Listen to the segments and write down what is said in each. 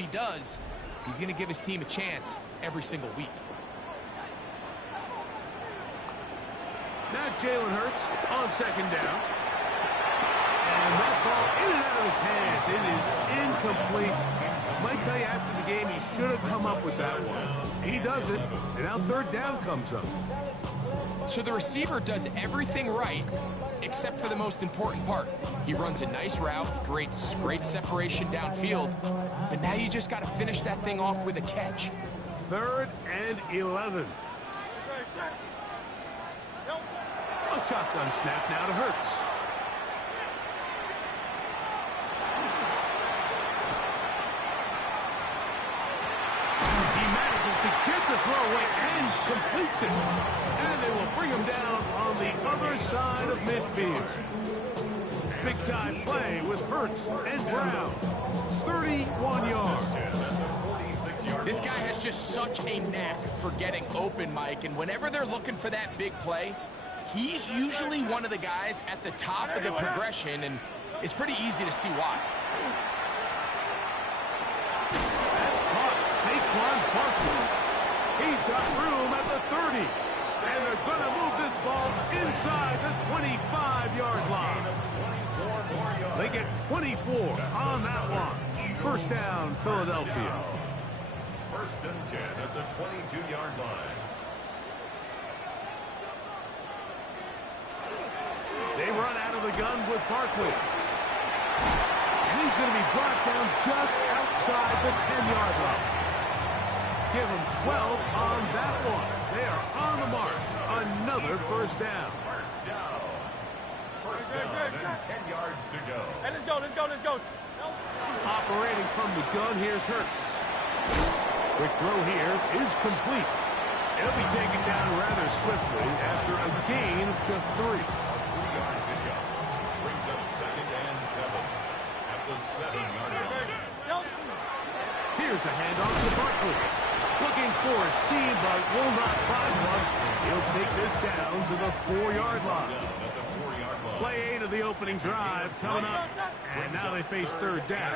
he does, he's going to give his team a chance every single week. Now Jalen Hurts on second down. And that ball in and out of his hands. It is incomplete. Might tell you after the game he should have come up with that one. He doesn't, and now third down comes up. So the receiver does everything right, except for the most important part. He runs a nice route, creates great separation downfield, but now you just got to finish that thing off with a catch. 3rd and 11. A shotgun snap now to Hurts. He manages to get the throw away and completes it. And they will bring him down on the other side of midfield. Big-time play with Hurts and Brown. 31 yards. This guy has just such a knack for getting open, Mike, and whenever they're looking for that big play, he's usually one of the guys at the top of the progression, and it's pretty easy to see why. That's caught. Saquon Barkley. He's got room at the 30. And they're going to move this ball inside the 25-yard line. They get 24 on that one. First down, Philadelphia. 1st and 10 at the 22-yard line. They run out of the gun with Barkley. And he's going to be brought down just outside the 10-yard line. Give him 12 on that one. They are on the march. Another first down. First down. First down and 10 yards to go. Hey, let's go. Operating from the gun, here's Hurts. Quick throw here is complete. It'll be taken down rather swiftly after a gain of just 3. 3-yard pickup. Brings up 2nd and 7 at the 7-yard line. Here's a handoff to Barkley. Looking for a seam, but will not find one. He'll take this down to the 4-yard line. Play 8 of the opening drive coming up. And now they face third down.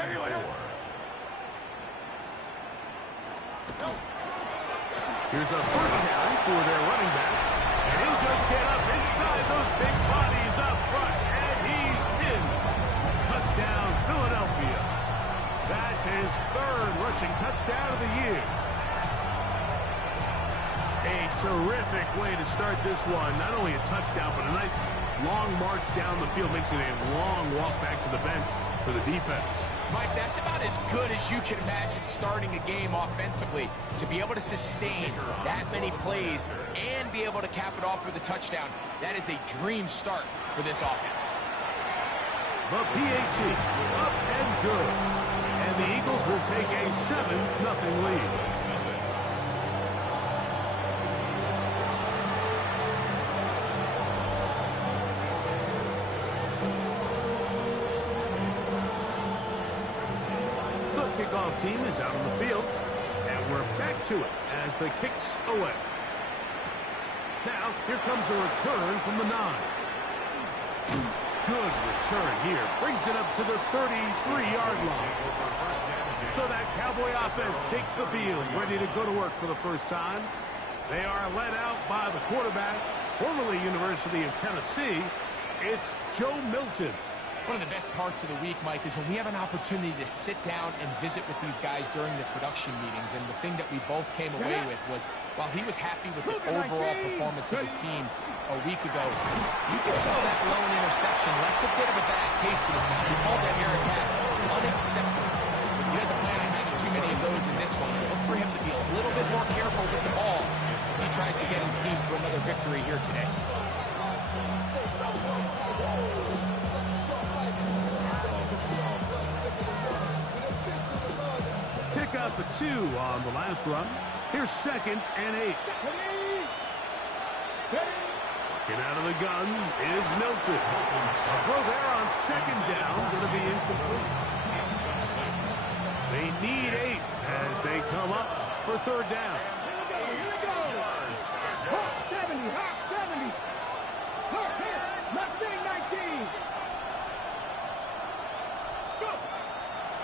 Here's a first down for their running back. And he'll just get up inside those big bodies up front. And he's in. Touchdown, Philadelphia. That's his 3rd rushing touchdown of the year. A terrific way to start this one. Not only a touchdown, but a nice long march down the field. Makes it a long walk back to the bench for the defense. Mike, that's about as good as you can imagine starting a game offensively. To be able to sustain that many plays and be able to cap it off with a touchdown, that is a dream start for this offense. The PAT, up and good. And the Eagles will take a 7-0 lead. Kickoff team is out on the field, and we're back to it as the kick's away. Now, here comes a return from the 9. Good return here. Brings it up to the 33-yard line. So that Cowboy offense takes the field, ready to go to work for the first time. They are led out by the quarterback, formerly University of Tennessee. It's Joe Milton. One of the best parts of the week, Mike, is when we have an opportunity to sit down and visit with these guys during the production meetings. And the thing that we both came away with was, while he was happy with the overall performance of his team a week ago, you could tell that lone interception left a bit of a bad taste in his mouth. He called that errant pass unacceptable. He doesn't plan on having too many of those in this one. Look for him to be a little bit more careful with the ball as he tries to get his team to another victory here today. Pick up a 2 on the last run. Here's 2nd and 8. Get out of the gun is Milton. A throw there on 2nd down, going to be incomplete. They need 8 as they come up for 3rd down.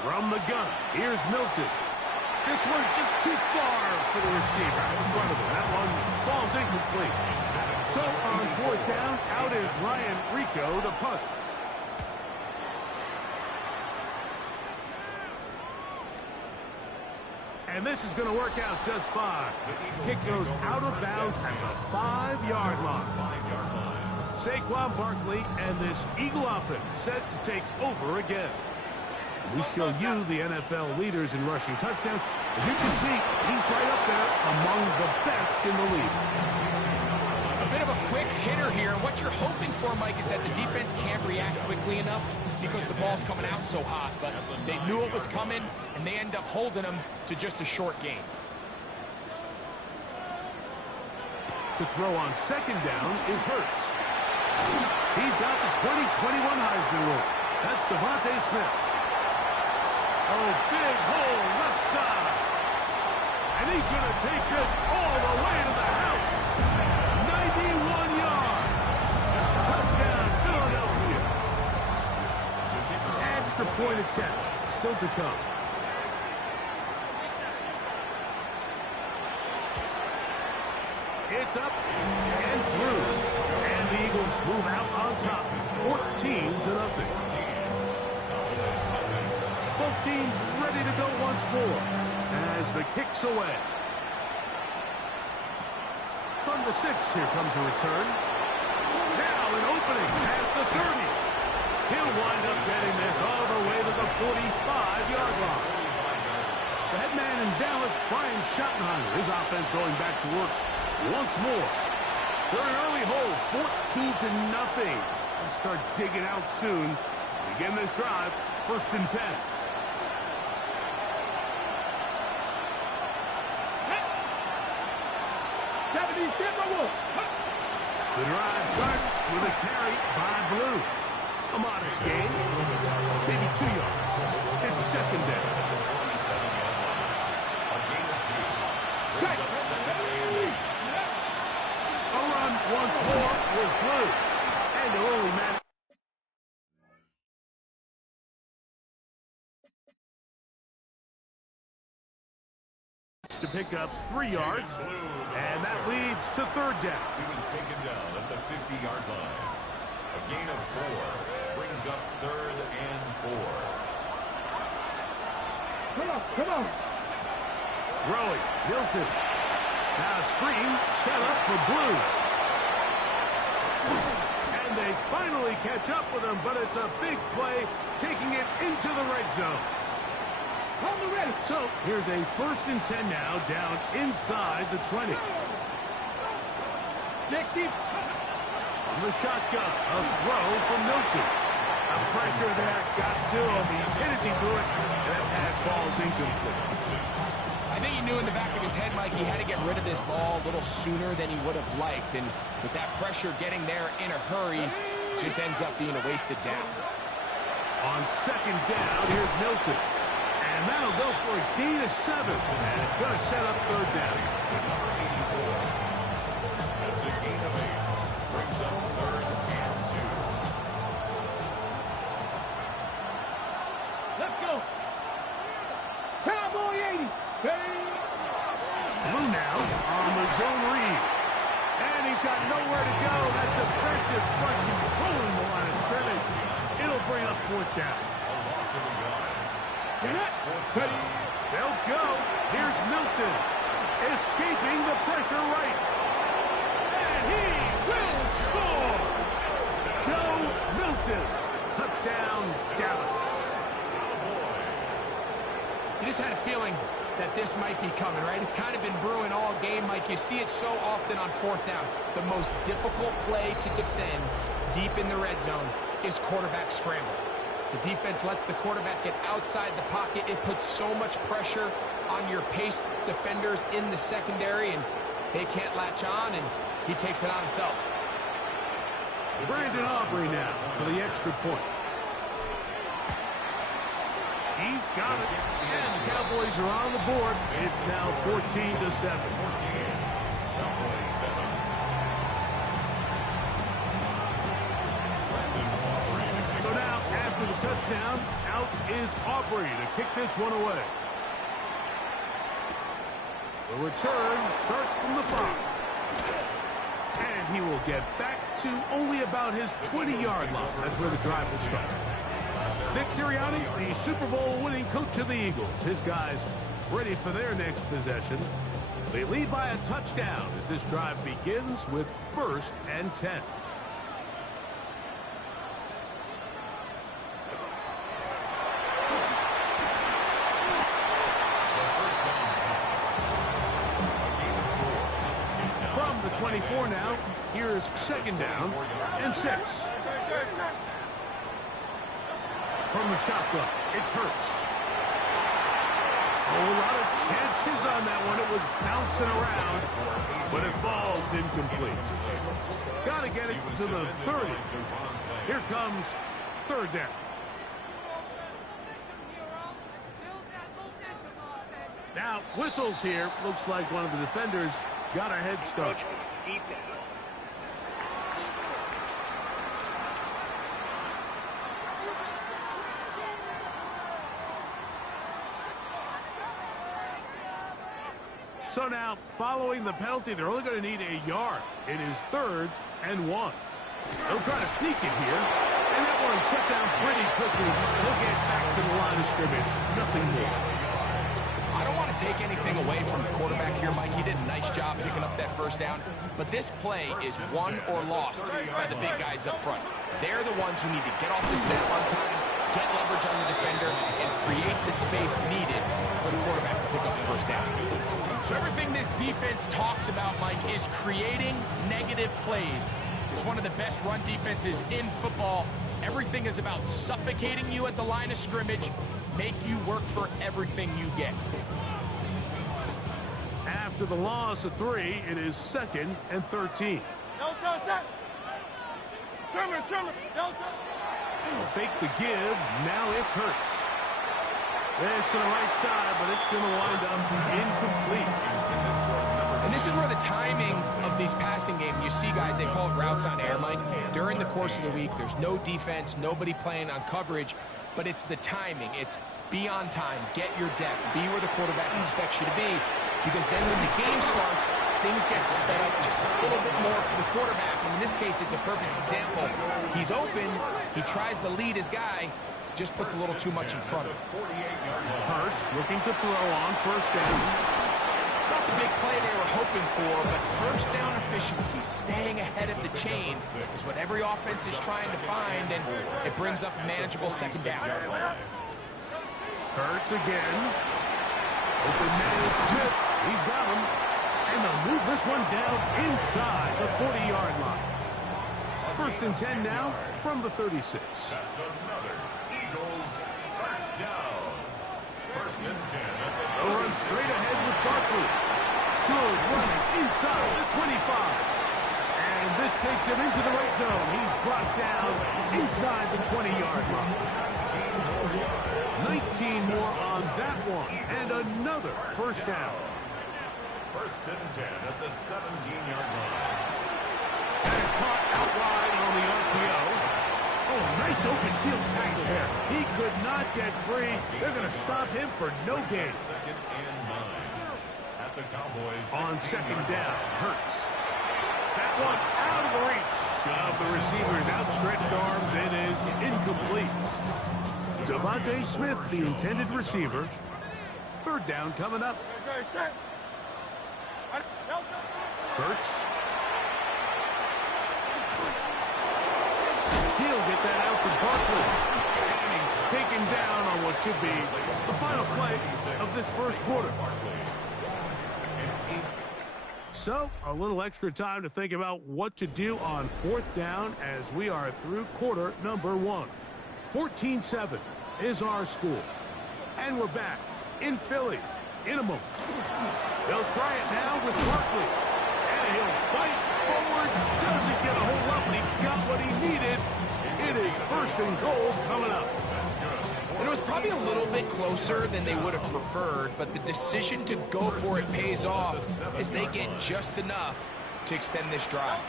From the gun, here's Milton. This one just too far for the receiver in front of him. That one falls incomplete. So on fourth down, out is Ryan Rico to punt. And this is going to work out just fine. Kick goes out of bounds at the 5-yard line. Saquon Barkley and this Eagle offense set to take over again. We show you the NFL leaders in rushing touchdowns. As you can see, he's right up there among the best in the league. A bit of a quick hitter here. What you're hoping for, Mike, is that the defense can't react quickly enough because the ball's coming out so hot. But they knew it was coming, and they end up holding them to just a short gain. To throw on second down is Hurts. He's got the 2021 Heisman Award. That's Devontae Smith. Oh, big hole left side. And he's going to take this all the way to the house. 91 yards. Touchdown, Philadelphia. Extra point attempt still to come. It's up and through. And the Eagles move out on top, 14-0. Both teams ready to go once more as the kick's away. From the 6, here comes a return. Now an opening past the 30. He'll wind up getting this all the way to the 45-yard line. The head man in Dallas, Brian Schottenheimer, his offense going back to work once more. They're an early hole, 14-0. They'll start digging out soon. Begin this drive, 1st and 10. The drive starts with a carry by Blue. A modest gain, maybe 2 yards. It's 2nd down. A run once more with Blue. And they'll only manage to pick up 3 yards. And that leads to 3rd down. He was taken down at the 50-yard line. A gain of 4 brings up 3rd and 4. Come on. Throwing, Milton. Now a screen set up for Blue. And they finally catch up with him, but it's a big play, taking it into the red zone. So here's a 1st and 10 now, down inside the 20. From the shotgun, a throw from Milton. The pressure there got to him. He's hit as he threw it, and that pass ball's incomplete. I think he knew in the back of his head, Mike, he had to get rid of this ball a little sooner than he would have liked. And with that pressure getting there in a hurry, it just ends up being a wasted down. On 2nd down, here's Milton. And that'll go for a gain of 7. And it's going to set up 3rd down. That's a gain of 8. Brings up 3rd and 2. Let's go. Cowboy 80. Blue now on the zone read. And he's got nowhere to go. That defensive front controlling the line of scrimmage. It'll bring up 4th down. A loss of a yard. They'll go. Here's Milton. Escaping the pressure right. And he will score. Joe Milton. Touchdown, Dallas. You just had a feeling that this might be coming, right? It's kind of been brewing all game, Mike. You see it so often on 4th down. The most difficult play to defend deep in the red zone is quarterback scramble. The defense lets the quarterback get outside the pocket. It puts so much pressure on your paced defenders in the secondary, and they can't latch on, and he takes it on himself. Brandon Aubrey now for the extra point. He's got it. And the Cowboys are on the board. It's now 14-7. So now, after the touchdown, out is Aubrey to kick this one away. The return starts from the 5. And he will get back to only about his 20-yard line. That's where the drive will start. Nick Sirianni, the Super Bowl winning coach of the Eagles. His guys ready for their next possession. They lead by a touchdown as this drive begins with 1st and 10. From the 24 now, here's 2nd down and 6. From the shotgun, it's Hurts. Oh, a lot of chances on that one. It was bouncing around, but it falls incomplete. Got to get it to the 30. Here comes 3rd down. Now, whistles here. Looks like one of the defenders got a head start. So now, following the penalty, they're only going to need a yard. It is 3rd and 1. They'll try to sneak it here. And that one shut down pretty quickly. They'll get back to the line of scrimmage. Nothing more. I don't want to take anything away from the quarterback here, Mike. He did a nice job picking up that 1st down. But this play is won or lost by the big guys up front. They're the ones who need to get off the snap on time, get leverage on the defender, and create the space needed for the quarterback to pick up the 1st down. So everything this defense talks about, Mike, is creating negative plays. It's one of the best run defenses in football. Everything is about suffocating you at the line of scrimmage, make you work for everything you get. After the loss of 3, it is 2nd and 13. They'll fake the give. Now it's Hurts. This to the right side, but it's going to wind up incomplete. And this is where the timing of these passing games, you see guys, they call it routes on air, Mike. During the course of the week, there's no defense, nobody playing on coverage, but it's the timing. It's be on time, get your depth, be where the quarterback expects you to be, because then when the game starts, things get sped up just a little bit more for the quarterback. And in this case, it's a perfect example. He's open, he tries to lead his guy, just puts a little too much in front of him. Hurts looking to throw on 1st down. It's not the big play they were hoping for, but 1st down efficiency, staying ahead of the chains, is what every offense is trying to find, and it brings up a manageable 2nd down. Hurts again. Open man is Smith. He's got him. And they'll move this one down inside the 40-yard line. 1st and 10 now from the 36. That's another Eagles 1st down. 1st and 10. They'll run straight ahead with Barkley. Good running inside the 25. And this takes him into the right zone. He's brought down inside the 20-yard line. 19 more on that one. And another 1st down. 1st and 10 at the 17-yard line. That is caught out wide on the RPO. Oh, nice open field tackle there. He could not get free. They're going to stop him for no gain. 2nd and 9 at the Cowboys. On 2nd down, Hurts. That one out of the reach of the receiver's outstretched arms. It is incomplete. Devontae Smith, the intended receiver. 3rd down coming up. Hurts. He'll get that out to Barkley. And he's taken down on what should be the final play of this 1st quarter. So, a little extra time to think about what to do on 4th down as we are through quarter number 1. 14-7 is our score. And we're back in Philly in a moment. They'll try it now with Barkley. And he'll fight forward. Doesn't get a whole lot, but he got what he needed. It is 1st and goal coming up. And it was probably a little bit closer than they would have preferred, but the decision to go for it pays off as they get just enough to extend this drive.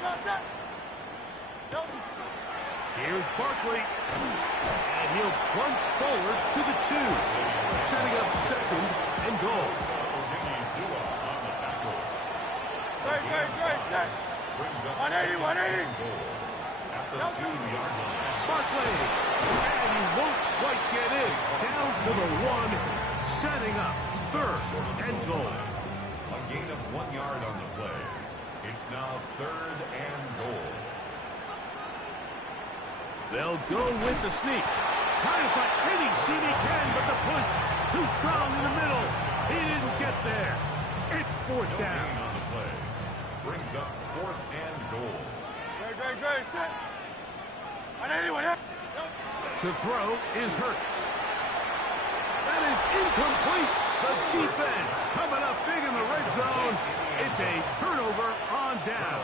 Here's Barkley. And he'll plunge forward to the 2. Setting up 2nd and goal. Goal at the 2-yard line. Barkley, and he won't quite get in. Down to the 1, setting up 3rd and goal. A gain of 1 yard on the play. It's now 3rd and goal. They'll go with the sneak. Trying to find any seam he can, but the push too strong in the middle. He didn't get there. It's 4th No down. gain on the play. Brings up 4th and goal. To throw is Hurts. That is incomplete. The defense coming up big in the red zone. It's a turnover on down.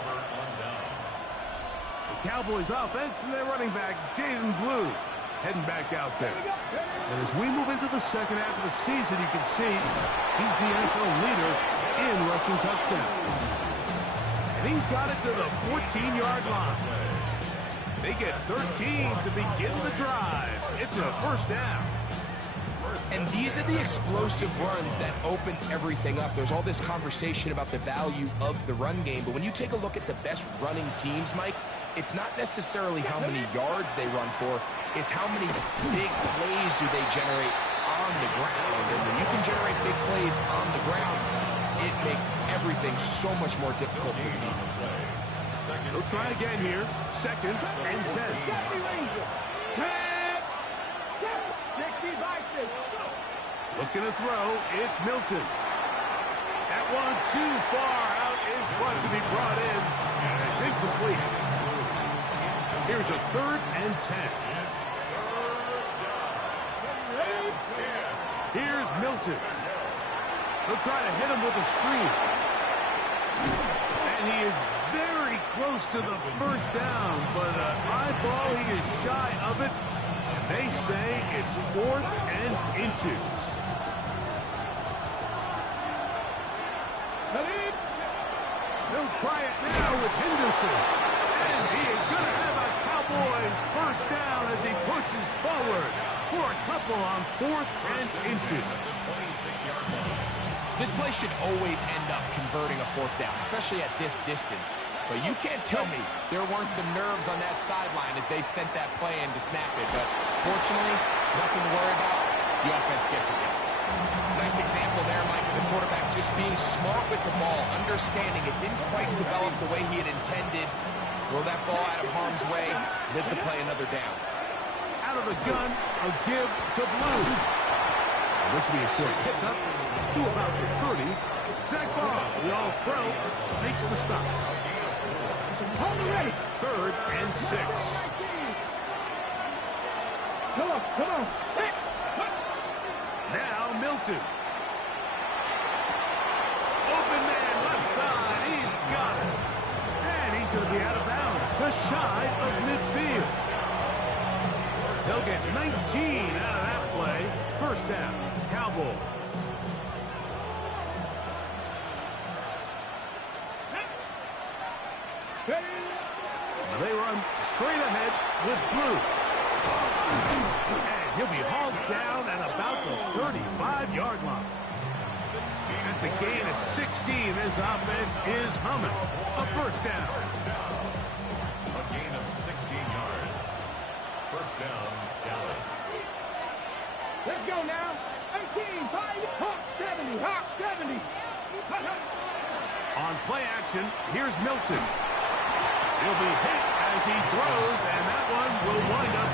The Cowboys offense and their running back, Jaden Blue, heading back out there. And as we move into the second half of the season, you can see he's the NFL leader in rushing touchdowns. And he's got it to the 14-yard line. They get 13 to begin the drive. It's a 1st down. And these are the explosive runs that open everything up. There's all this conversation about the value of the run game, but when you take a look at the best running teams, Mike, it's not necessarily how many yards they run for, it's how many big plays do they generate on the ground. And when you can generate big plays on the ground, it makes everything so much more difficult for the defense. They'll try again here. 2nd and 10. Looking to throw, it's Milton. That one too far out in front to be brought in, and it's incomplete. Here's a 3rd and 10. Here's Milton. They'll try to hit him with a screen. And he is very close to the 1st down, but an eyeball, he is shy of it. They say it's 4th and inches. They'll try it now with Henderson. And he is going to have a Cowboys 1st down as he pushes forward for a couple on 4th and inches. This play should always end up converting a 4th down, especially at this distance. But you can't tell me there weren't some nerves on that sideline as they sent that play in to snap it. But fortunately, nothing to worry about. The offense gets it. Nice example there, Mike, of the quarterback just being smart with the ball, understanding it didn't quite develop the way he had intended. Throw that ball out of harm's way, live to play another down. Out of the gun, a give to Blue. And this will be a short pickup to about the 30. Zach Barr, the all-pro, makes the stop. 3rd and 6. Come on. Now Milton. Open man, left side. He's got it. And he's going to be out of bounds, just shy of midfield. They'll get 19 out of that play. 1st down, Cowboys. They run straight ahead with Blue. And he'll be hauled down at about the 35-yard line. That's a gain of 16. This offense is humming. A 1st down. A gain of 16 yards. 1st down, Dallas. Let's go now. 18, 5, Hawk 70, Hawk 70. On play action, here's Milton. He'll be hit as he throws, and that one will wind up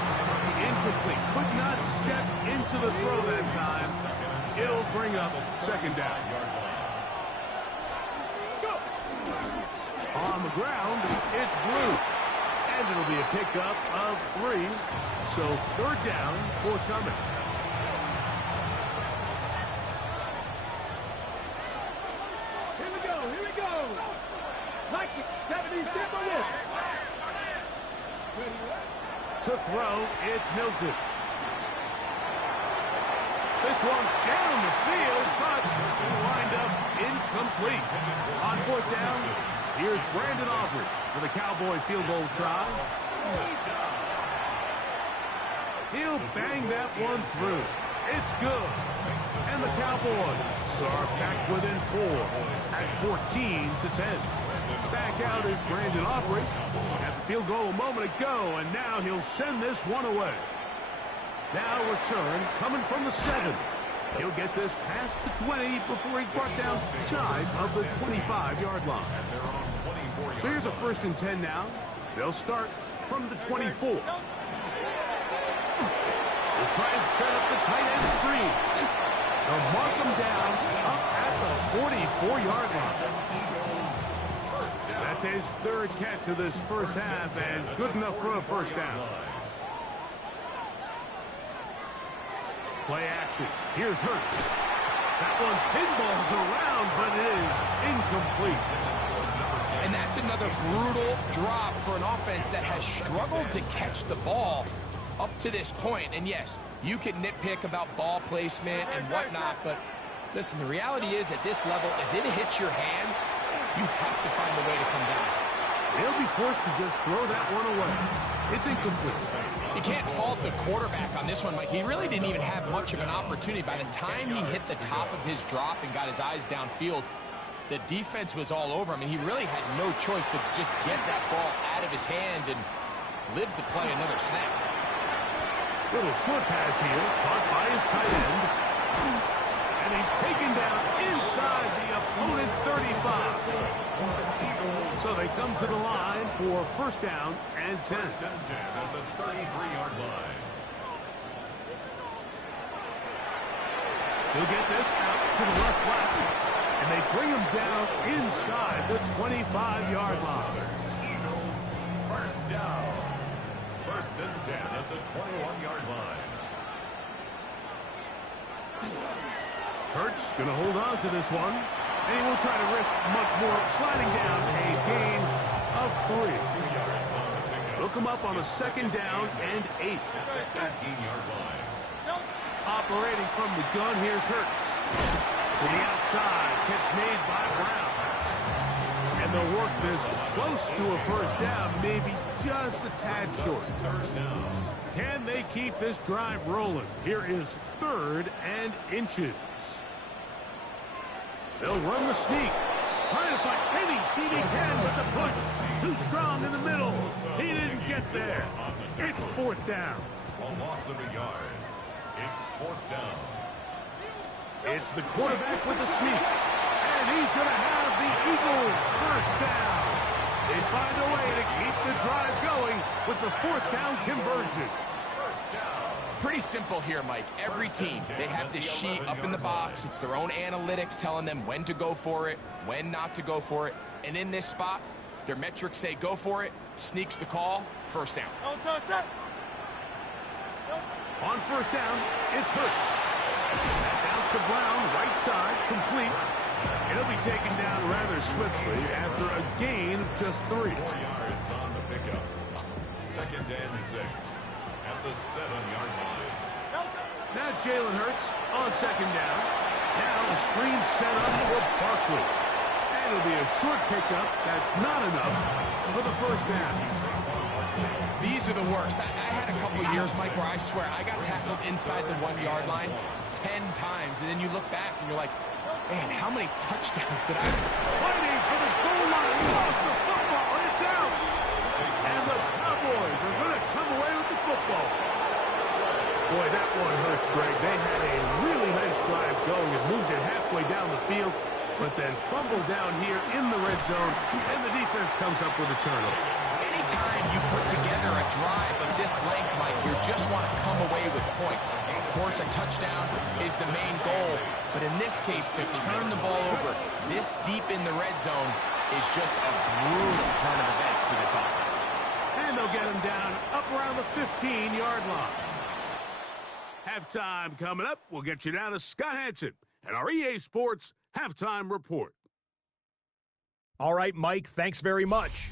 incomplete. Could not step into the throw that time. It'll bring up 2nd down. On the ground, it's Blue. And it'll be a pickup of 3. So 3rd down, forthcoming. Here we go. Like it, 70, simple look. To throw, it's Milton. This one down the field, but will wind up incomplete. On 4th down, here's Brandon Aubrey for the Cowboy field goal try. He'll bang that one through. It's good. And the Cowboys are back within 4 at 14-10. Back out is Brandon Aubrey. Had the field goal a moment ago, and now he'll send this one away. Now return coming from the 7. He'll get this past the 20 before he's brought down shy of the 25-yard line. So here's a 1st and 10 now. They'll start from the 24. They'll try and set up the tight end screen. They'll mark him down up at the 44-yard line. That's his 3rd catch of this first half, and good enough for a 1st down. Play action. Here's Hurts. That one pinballs around, but it is incomplete. And that's another brutal drop for an offense that has struggled to catch the ball up to this point. And yes, you can nitpick about ball placement and whatnot, but listen, the reality is at this level, if it hits your hands, you have to find a way to come down. They'll be forced to just throw that one away. It's incomplete. You can't fault the quarterback on this one, Mike. He really didn't even have much of an opportunity. By the time he hit the top of his drop and got his eyes downfield, the defense was all over him, and he really had no choice but to just get that ball out of his hand and live to play another snap. Little short pass here, caught by his tight end. And he's taken down inside the opponent's 35. So they come to the line for 1st down and 10. 1st and 10 at the 33-yard line. He'll get this out to the left flat. And they bring him down inside the 25-yard line. Eagles, 1st down. 1st and 10 at the 21-yard line. Hurts going to hold on to this one. And he won't try to risk much more, sliding down a gain of 3. They'll come up on a 2nd down and 8. 13-yard line. Operating from the gun, here's Hurts. To the outside, catch made by Brown. And they'll work this close to a 1st down, maybe just a tad short. 3rd down. Can they keep this drive rolling? Here is 3rd and inches. They'll run the sneak. Trying to find any seam he can, but the push too strong in the middle. He didn't get there. It's 4th down. A loss of a yard. It's 4th down. It's the quarterback with the sneak. And he's going to have the Eagles' 1st down. They find a way to keep the drive going with the 4th down conversion. Pretty simple here, Mike. Every team, they have this sheet up in the box. It's their own analytics telling them when to go for it, when not to go for it. And in this spot, their metrics say go for it, sneaks the call, 1st down. On 1st down, it's Hurts. That's out to Brown, right side, complete. He'll be taken down rather swiftly after a gain of just 3. 4 yards on the pickup. 2nd and 6 at the 7-yard line. Now Jalen Hurts on 2nd down. Now the screen set up for Barkley. And it'll be a short pickup. That's not enough for the 1st down. These are the worst. I had a couple of years, Mike, where I swear I got tackled inside the 1-yard line 10 times. And then you look back and you're like, man, how many touchdowns did I have? Fighting for the goal line. He lost the football. It's out. And the Cowboys are going to come away with the football. Boy, that one hurts, Greg. They had a really nice drive going and moved it halfway down the field, but then fumbled down here in the red zone, and the defense comes up with a turnover. Anytime you put together a drive of this length, Mike, you just want to come away with points. Of course, a touchdown is the main goal, but in this case, to turn the ball over this deep in the red zone is just a brutal turn of events for this offense. And they'll get him down up around the 15-yard line. Halftime coming up. We'll get you down to Scott Hansen and our EA Sports Halftime Report. All right, Mike, thanks very much.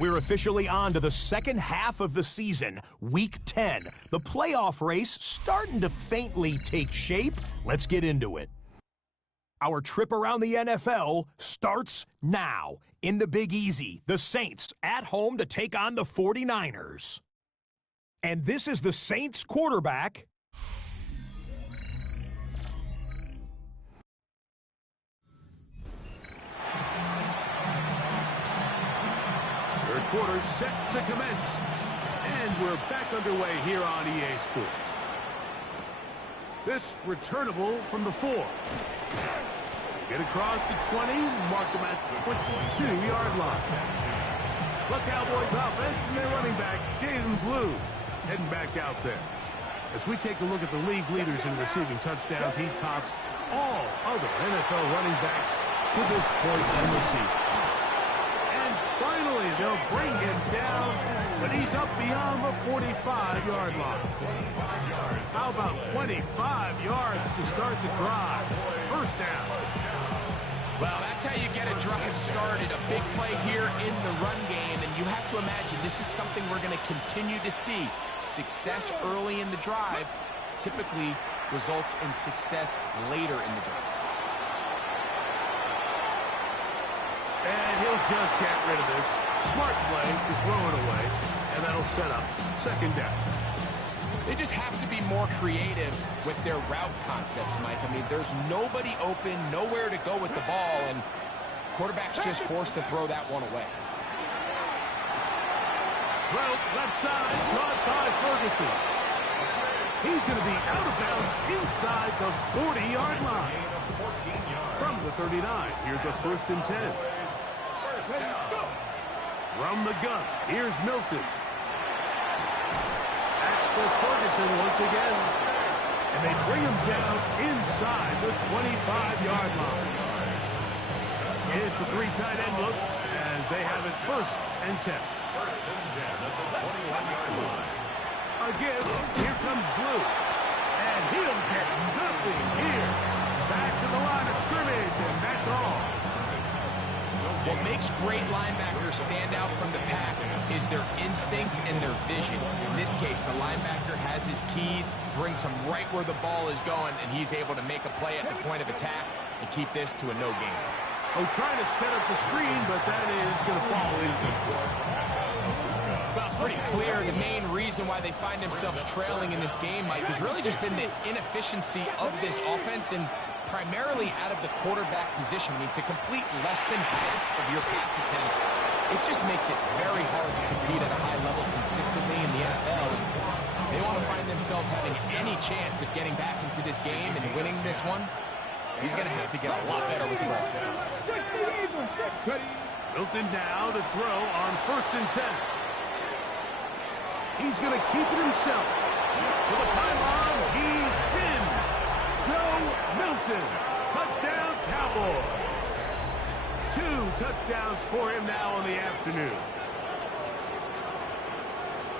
We're officially on to the 2nd half of the season, Week 10. The playoff race starting to faintly take shape. Let's get into it. Our trip around the NFL starts now. In the Big Easy, the Saints at home to take on the 49ers. And this is the Saints quarterback, quarter set to commence. And we're back underway here on EA Sports. This returnable from the 4. Get across the 20, mark them at the 22-yard line. The Cowboys offense and their running back, Jaden Blue, heading back out there. As we take a look at the league leaders in receiving touchdowns, he tops all other NFL running backs to this point in the season. And finally, they'll bring him down, but he's up beyond the 45-yard line. How about 25 yards to start the drive? First down. Well, that's how you get a drive started. A big play here in the run game, and you have to imagine this is something we're going to continue to see. Success early in the drive typically results in success later in the drive. And he'll just get rid of this. Smart play to throw it away, and that'll set up second down. They just have to be more creative with their route concepts, Mike. I mean, there's nobody open, nowhere to go with the ball, and quarterback's just forced to throw that one away. Throw left side, caught by Ferguson. He's going to be out of bounds inside the 40-yard line. From the 39, here's a 1st and 10. From the gun, here's Milton. For Ferguson once again. And they bring him down inside the 25-yard line. It's a 3 tight end look as they have it 1st and 10. 1st and 10 at the 21-yard line. Again, here comes Blue. And he'll get nothing here. Back to the line of scrimmage, and that's all. What makes great linebackers stand out from the pack is their instincts and their vision. In this case, the linebacker has his keys, brings him right where the ball is going, and he's able to make a play at the point of attack and keep this to a no gain. Oh, trying to set up the screen, but that is going to fall incomplete. Well, it's pretty clear the main reason why they find themselves trailing in this game, Mike, has really just been the inefficiency of this offense and primarily out of the quarterback position. I mean, to complete less than half of your pass attempts, it just makes it very hard to compete at a high level consistently in the NFL. And they want to find themselves having any chance of getting back into this game and winning this one. He's going to have to get a lot better with the ball. Milton now to throw on 1st and 10. He's going to keep it himself. To the pylon, he's pinned. Joe Milton. Touchdown, Cowboys. 2 touchdowns for him now in the afternoon.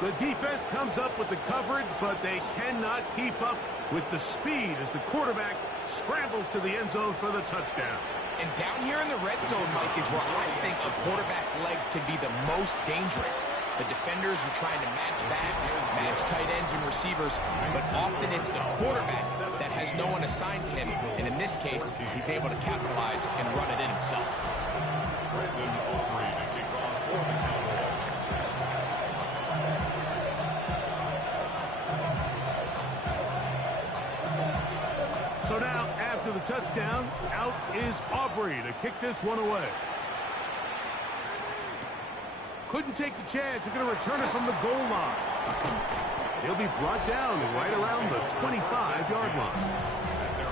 The defense comes up with the coverage, but they cannot keep up with the speed as the quarterback scrambles to the end zone for the touchdown. And down here in the red zone, Mike, is where I think a quarterback's legs can be the most dangerous. The defenders are trying to match backs, match tight ends and receivers, but often it's the quarterback that has no one assigned to him. And in this case, he's able to capitalize and run it in himself. So now, after the touchdown, out is Aubrey to kick this one away. Couldn't take the chance. They're going to return it from the goal line. He'll be brought down right around the 25-yard line.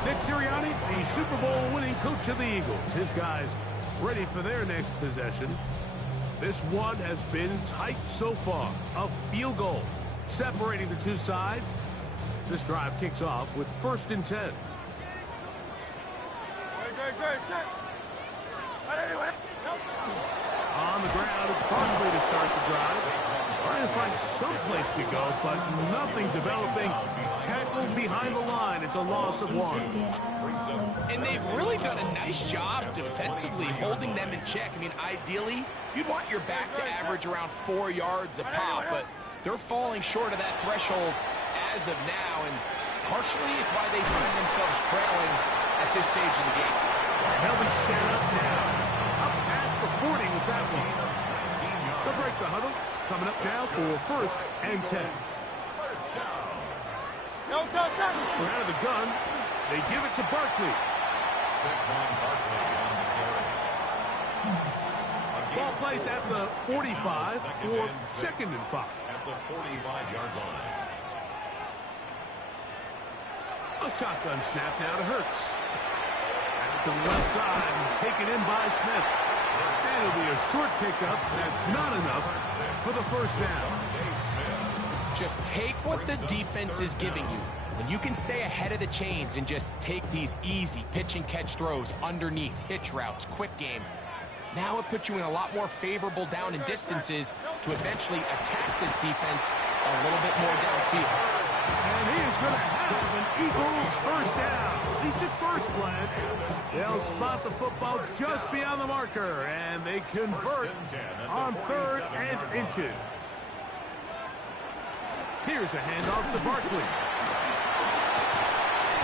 Nick Sirianni, the Super Bowl winning coach of the Eagles. His guys ready for their next possession. This one has been tight so far. A field goal separating the two sides. This drive kicks off with 1st and 10. On the ground, it's Barkley to start the drive. Trying to find some place to go, but nothing developing. Tackled behind the line. It's a loss of 1. And they've really done a nice job defensively holding them in check. I mean, ideally, you'd want your back to average around 4 yards a pop, but they're falling short of that threshold as of now, and partially it's why they find themselves trailing at this stage of the game. They'll be set up now. Up past the 40 with that one. They'll break the huddle. Coming up now for 1st and 10. We're out of the gun. They give it to Barkley. Saquon Barkley on the carry. A Ball placed at the 45 for 2nd and 5. At the 45-yard line. A shotgun snap now to Hurts. That's to the left side and taken in by Smith. That'll be a short pickup. That's not enough for the first down. Just take what the defense is giving you. When you can stay ahead of the chains and just take these easy pitch and catch throws underneath, hitch routes, quick game, now it puts you in a lot more favorable down and distances to eventually attack this defense a little bit more downfield. And he is going to have an Eagles first down. At least at first glance, they'll spot the football just beyond the marker, and they convert on 3rd and inches. Here's a handoff to Barkley.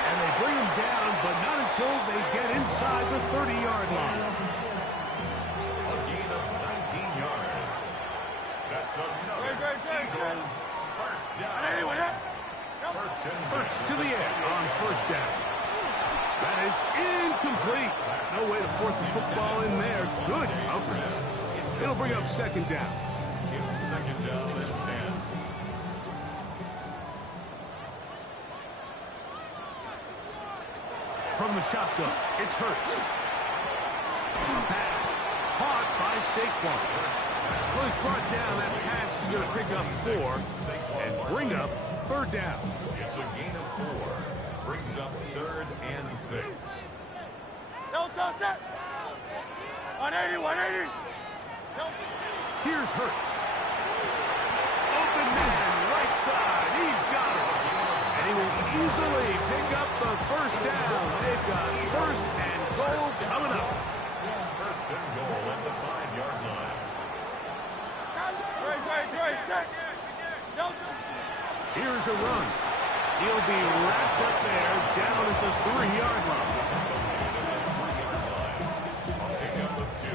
And they bring him down, but not until they get inside the 30-yard line. A gain of 19 yards. That's another Eagles first down. First and 10. Hurts to the end on first down. That is incomplete. No way to force the football in there. Good coverage. It'll bring up 2nd down. It's 2nd down and 10. From the shotgun, it's Hurts. Pass caught by Saquon. Well, he's brought down. That pass is going to pick up 4 and bring up 3rd down. It's a gain of 4. Brings up 3rd and 6. Don't touch that. 180, 180. Here's Hurts. Open man, right side. He's got it. And he will easily pick up the first down. They've got 1st and goal coming up. 1st and goal at the 5-yard line. Here's a run. He'll be wrapped up there down at the 3-yard line. A pickup of 2.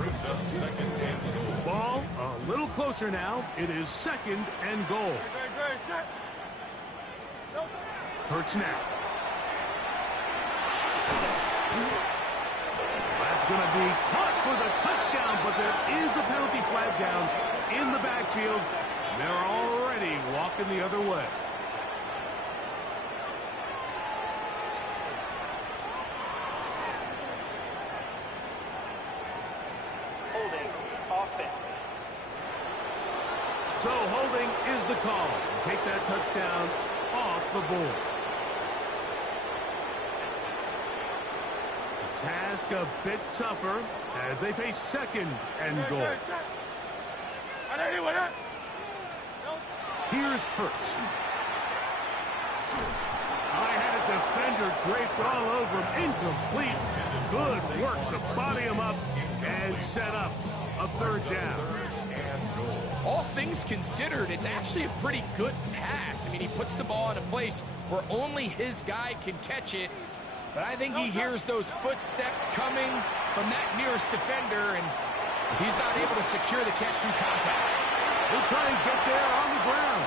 Brings up 2nd and goal. Ball a little closer now. It is 2nd and goal. Hurts now. That's going to be caught for the touchdown, but there is a penalty flag down in the backfield. They're already walking the other way. Holding offense. So holding is the call. Take that touchdown off the board. The task a bit tougher as they face 2nd and goal. Here's Hurts. I had a defender draped all over him. Incomplete. Good work to body him up and set up a 3rd down. All things considered, it's actually a pretty good pass. I mean, he puts the ball in a place where only his guy can catch it. But I think he hears those footsteps coming from that nearest defender, and he's not able to secure the catch through contact. He'll try and get there on the ground.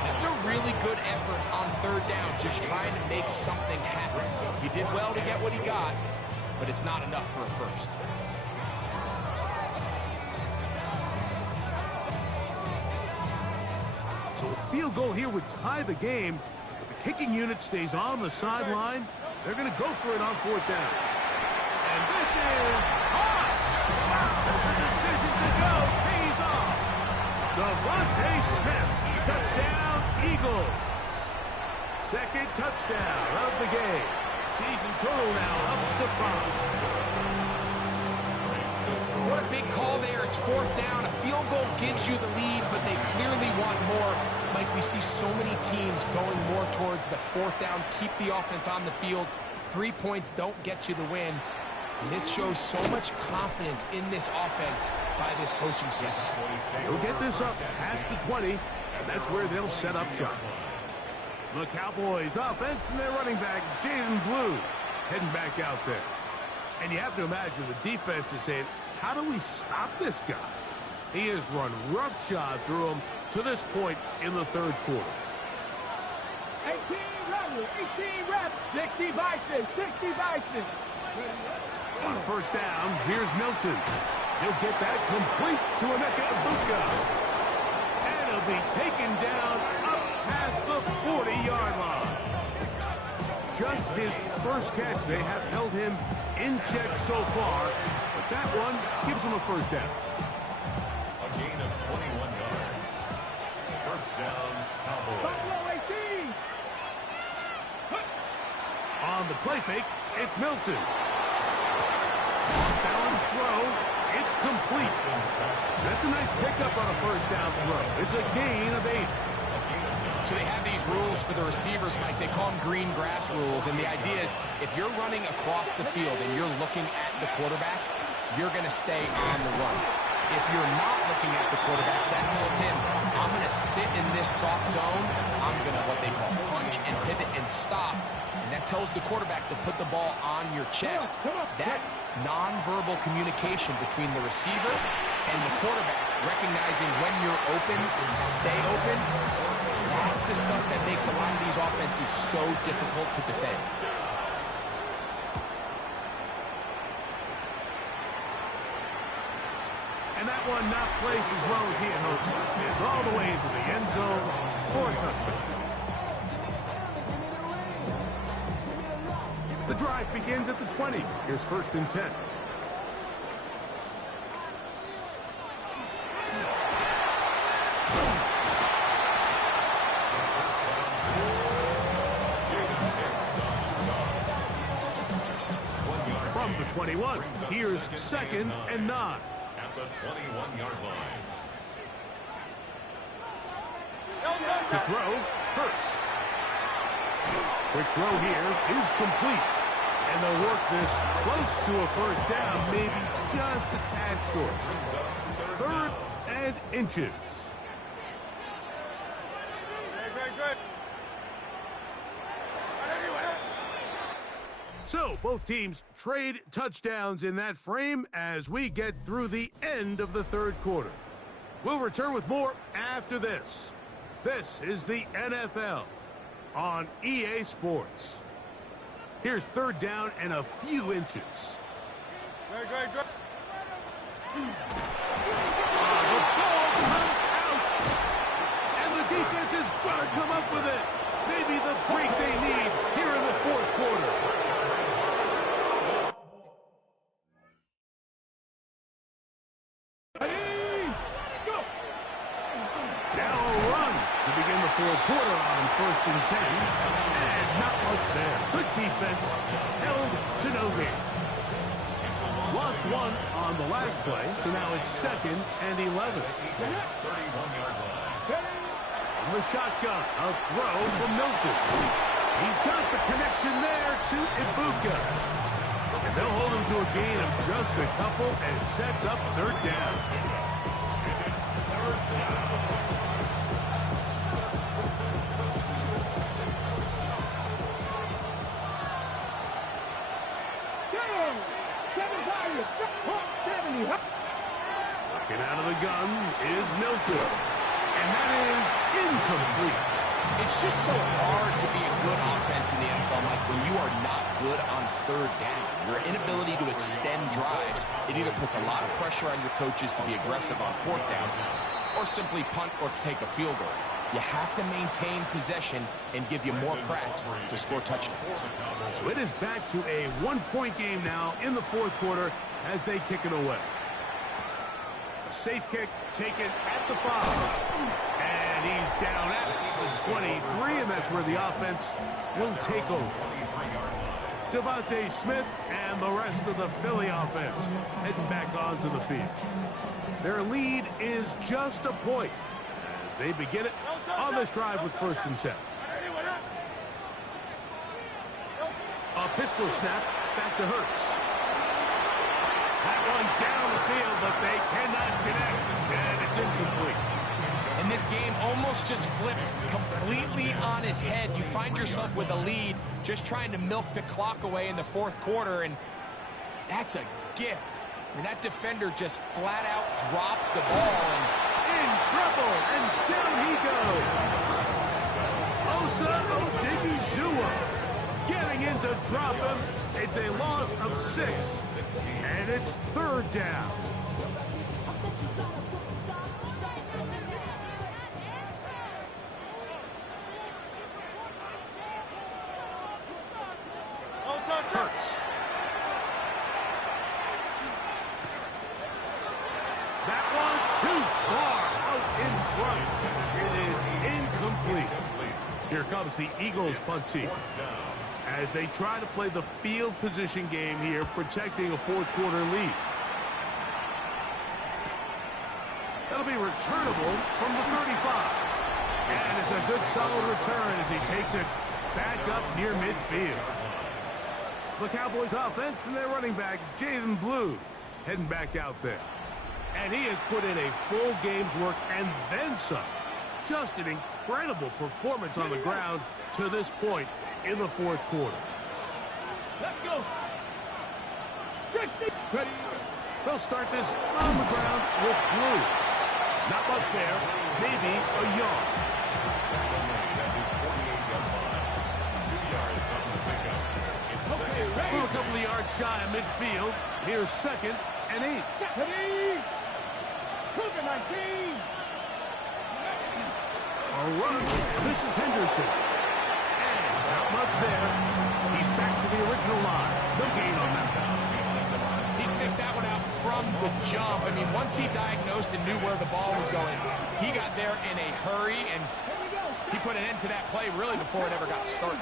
That's a really good effort on 3rd down, just trying to make something happen. He did well to get what he got, but it's not enough for a first. So a field goal here would tie the game. If the kicking unit stays on the sideline, they're going to go for it on 4th down. And this is caught. The decision to go pays off. Devontae Smith, touchdown Eagles. 2nd touchdown of the game. Season total now up to 5. What a big call there. It's 4th down. A field goal gives you the lead, but they clearly want more. Mike, we see so many teams going more towards the 4th down, keep the offense on the field. 3 points don't get you the win. And this shows so much confidence in this offense by this coaching staff. They'll get this up past the 20, and that's where they'll set up shop. The Cowboys offense and their running back, Jaden Blue, heading back out there. And you have to imagine the defense is saying, how do we stop this guy? He has run roughshod through him to this point in the 3rd quarter. 18 reps, 60 by 6, 60 by 6. On first down, here's Milton. He'll get that complete to Emeka Ibuka. And he'll be taken down up past the 40-yard line. Just his first catch. They have held him in check so far, but that one gives him a first down. A gain of 21 yards. First down, Cowboys. On the play fake, it's Milton. Balance throw. It's complete. That's a nice pickup on a first down throw. It's a gain of 8. So they have these rules for the receivers, Mike. They call them green grass rules. And the idea is if you're running across the field and you're looking at the quarterback, you're going to stay on the run. If you're not looking at the quarterback, that tells him, I'm going to sit in this soft zone. I'm going to what they call punch and pivot and stop. And that tells the quarterback to put the ball on your chest. That nonverbal communication between the receiver and the quarterback, recognizing when you're open, stay open, that's the stuff that makes a lot of these offenses so difficult to defend. And that one not placed as well as he had hoped. It's all the way into the end zone for a touchdown. The drive begins at the 20. Here's first and 10. From the 21, here's second and 9. At the 21-yard line. To throw, Hurts. Quick throw here is complete. And they'll work this close to a first down, maybe just a tad short. Third and inches. So, both teams trade touchdowns in that frame as we get through the end of the third quarter. We'll return with more after this. This is the NFL on EA Sports. Here's third down and a few inches. The ball comes out. And the defense is going to come up with it. Maybe the break they need here in the fourth quarter. Fourth quarter on first and 10, and not much there. Good defense, held to no gain. Lost one on the last play, so now it's second and 11. 31-yard line. From the shotgun, a throw from Milton. He's got the connection there to Ibuka. And they'll hold him to a gain of just a couple and sets up third down. Looking out of the gun is Milton. And that is incomplete. It's just so hard to be a good offense in the NFL, Mike, when you are not good on third down. Your inability to extend drives, it either puts a lot of pressure on your coaches to be aggressive on fourth down or simply punt or take a field goal. You have to maintain possession and give you more cracks to score touchdowns. So it is back to a one-point game now in the fourth quarter as they kick it away. A safe kick taken at the 5. And he's down at the 23, and that's where the offense will take over. Devontae Smith and the rest of the Philly offense heading back onto the field. Their lead is just a point as they begin it on this drive with first and 10. A pistol snap back to Hurts. That one down the field, but they cannot connect, and it's incomplete. And this game almost just flipped completely on his head. You find yourself with a lead, just trying to milk the clock away in the fourth quarter, and that's a gift. I mean, that defender just flat out drops the ball, and in trouble, and down he goes. Osa Odigizua getting in to drop him. It's a loss of 6. And it's third down. Hurts. That one too far out in front. It is incomplete. Here comes the Eagles punt team as they try to play the field position game here, protecting a fourth quarter lead. That'll be returnable from the 35. And it's a good solid return as he takes it back up near midfield. The Cowboys offense and their running back, Jalen Blue, heading back out there. And he has put in a full game's work and then some. Just an incredible performance on the ground to this point in the fourth quarter. Let's go. They'll start this on the ground with Blue. Not much there, maybe a yard. From a couple of yards shy of midfield, here's 2nd and 8. A run. This is Henderson. And not much there. He's back to the original line. No gain on that. He sniffed that one out from the jump. I mean, once he diagnosed and knew where the ball was going, he got there in a hurry, and he put an end to that play really before it ever got started.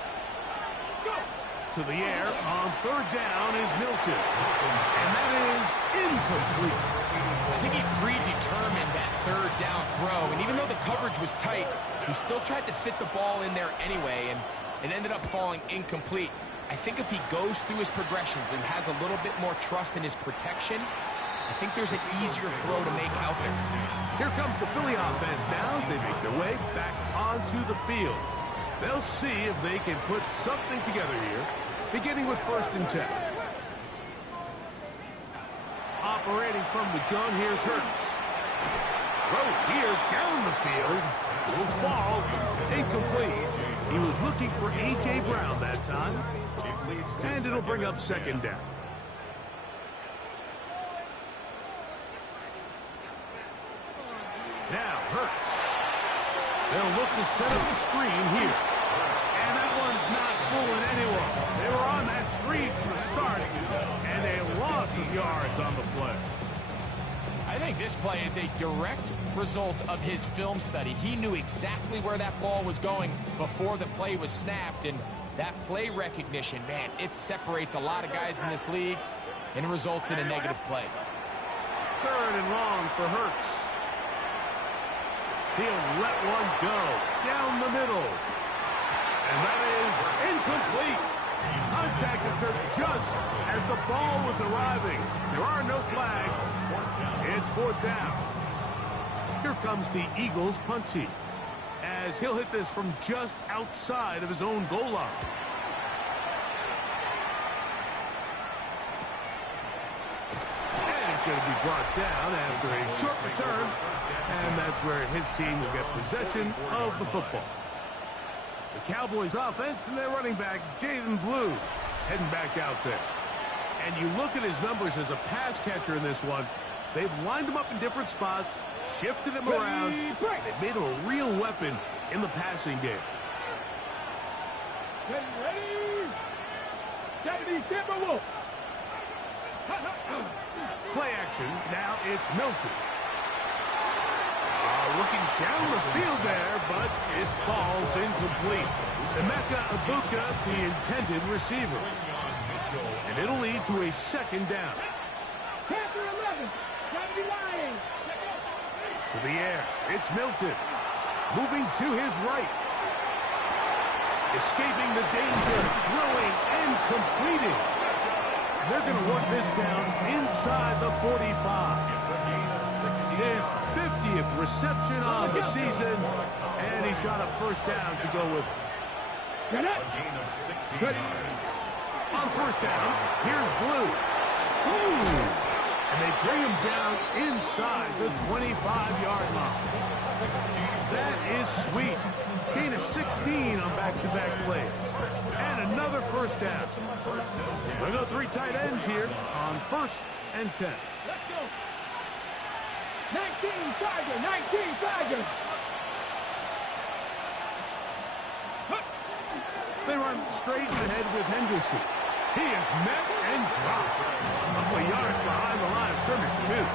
To the air on third down is Milton. And that is incomplete. I think he predetermined that third down throw, and even though the coverage was tight, he still tried to fit the ball in there anyway, and it ended up falling incomplete. I think if he goes through his progressions and has a little bit more trust in his protection, I think there's an easier throw to make out there. Here comes the Philly offense now. They make their way back onto the field. They'll see if they can put something together here, beginning with 1st and 10. Operating from the gun, here's Hurts. Throw here down the field. Will fall. Incomplete. He was looking for A.J. Brown that time. And it'll bring up 2nd down. Now Hurts. They'll look to set up the screen here. And that one's not fooling anyone. They were on that screen from the start. And a loss of yards on the play. I think this play is a direct result of his film study. He knew exactly where that ball was going before the play was snapped, and that play recognition, man, it separates a lot of guys in this league and results in a negative play. 3rd and long for Hurts. He'll let one go down the middle. And that is incomplete. Contact occurred just as the ball was arriving. There are no flags. It's 4th down. Here comes the Eagles punt team, as he'll hit this from just outside of his own goal line. And he's going to be brought down after a short return, and that's where his team will get possession of the football. The Cowboys offense and their running back, Jalen Blue, heading back out there. And you look at his numbers as a pass catcher in this one. They've lined him up in different spots, shifted him around, and they've made him a real weapon in the passing game. Ready? Deputy Timberwolf. Play action. Now it's Milton. Looking down the field there, but it's balls incomplete. Emeka Ibuka, the intended receiver. And it'll lead to a 2nd down. Panther 11. Deputy Lion. To the air. It's Milton. Moving to his right. Escaping the danger. Throwing and completing. They're going to work this down inside the 45. His 50th reception on the season, and he's got a 1st down to go with it. A gain of 16 yards. On 1st down, here's Blue. Ooh. And they bring him down inside the 25-yard line. That is sweet. Gain of 16 on back-to-back plays. And another 1st down. They go 3 tight ends here on 1st and 10. Let's go. 19 Tigers, 19 Tigers. They run straight ahead with Henderson. He is met and dropped. A couple of yards behind the line of scrimmage, too.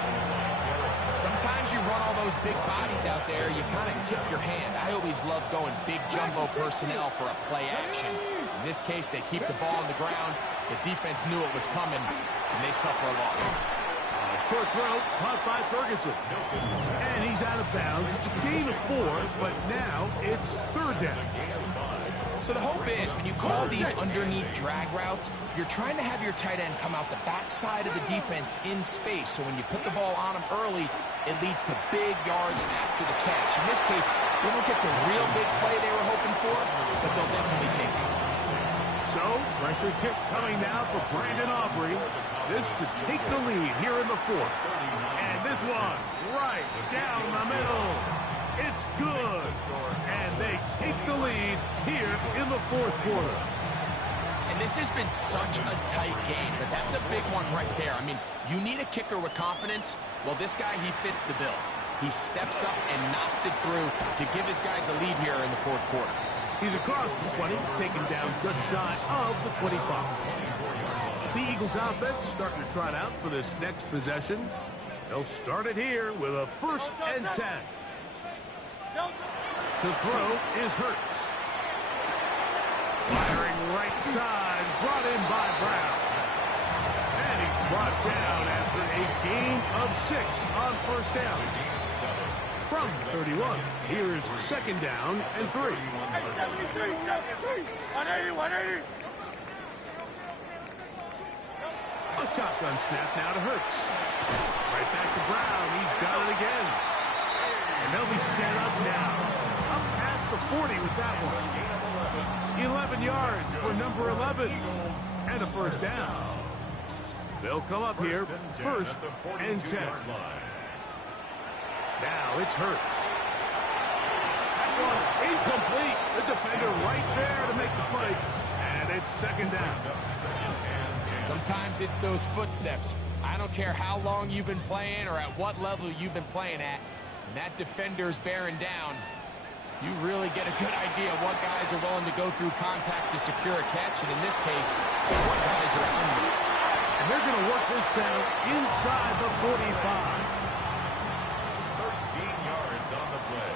Sometimes you run all those big bodies out there, you kind of tip your hand. I always love going big jumbo personnel for a play action. In this case, they keep the ball on the ground. The defense knew it was coming, and they suffer a loss. Short throw, caught by Ferguson. And he's out of bounds. It's a gain of 4, but now it's 3rd down. So the hope is, when you call these underneath drag routes, you're trying to have your tight end come out the backside of the defense in space. So when you put the ball on him early, it leads to big yards after the catch. In this case, they don't get the real big play they were hoping for, but they'll definitely take it. So, pressure kick coming now for Brandon Aubrey. This to take the lead here in the 4th. And this one, right down the middle. It's good. And they take the lead here in the 4th quarter. And this has been such a tight game, but that's a big one right there. I mean, you need a kicker with confidence. Well, this guy, he fits the bill. He steps up and knocks it through to give his guys a lead here in the 4th quarter. He's across the 20, taken down just shy of the 25. The Eagles offense starting to trot out for this next possession. They'll start it here with a 1st and 10. To throw is Hurts. Firing right side, brought in by Brown. And he's brought down after a gain of 6 on 1st down. From 31, here's 2nd down and 3. 180. A shotgun snap now to Hurts. Right back to Brown. He's got it again. And they'll be set up now. Up past the 40 with that one. 11 yards for number 11. And a 1st down. They'll come up here 1st and 10. Now it's Hurts. That one incomplete. The defender right there to make the play. And it's 2nd down. Sometimes it's those footsteps. I don't care how long you've been playing or at what level you've been playing at. When that defender's bearing down, you really get a good idea of what guys are willing to go through contact to secure a catch, and in this case, what guys are under. And they're going to work this down inside the 45. 13 yards on the play.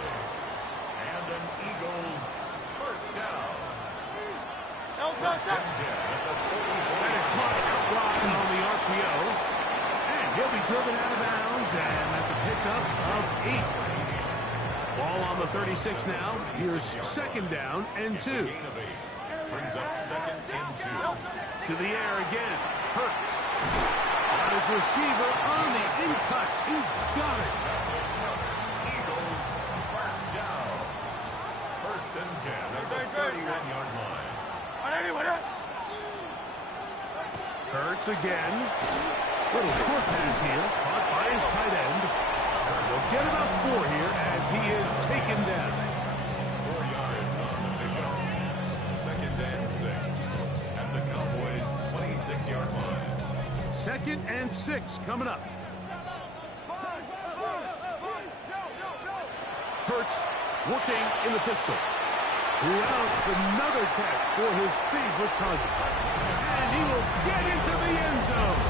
And an Eagles 1st down. That is caught out wide on the RPO. And he'll be driven out of bounds, and that's a pickup of 8. Ball on the 36 now. Here's 2nd down and 2. Brings up 2nd and 2. To the air again. Hurts. Got his receiver on the in-cut. He's got it. Eagles 1st down. 1st and 10 at the 31-yard line. Hurts again. Little short pass here. Caught by his tight end. They'll get about 4 here as he is taken down. 4 yards on the pickup. 2nd and 6 at the Cowboys' 26-yard line. 2nd and 6 coming up. Hurts working in the pistol. Rounds another catch for his favorite target. And he will get into the end zone.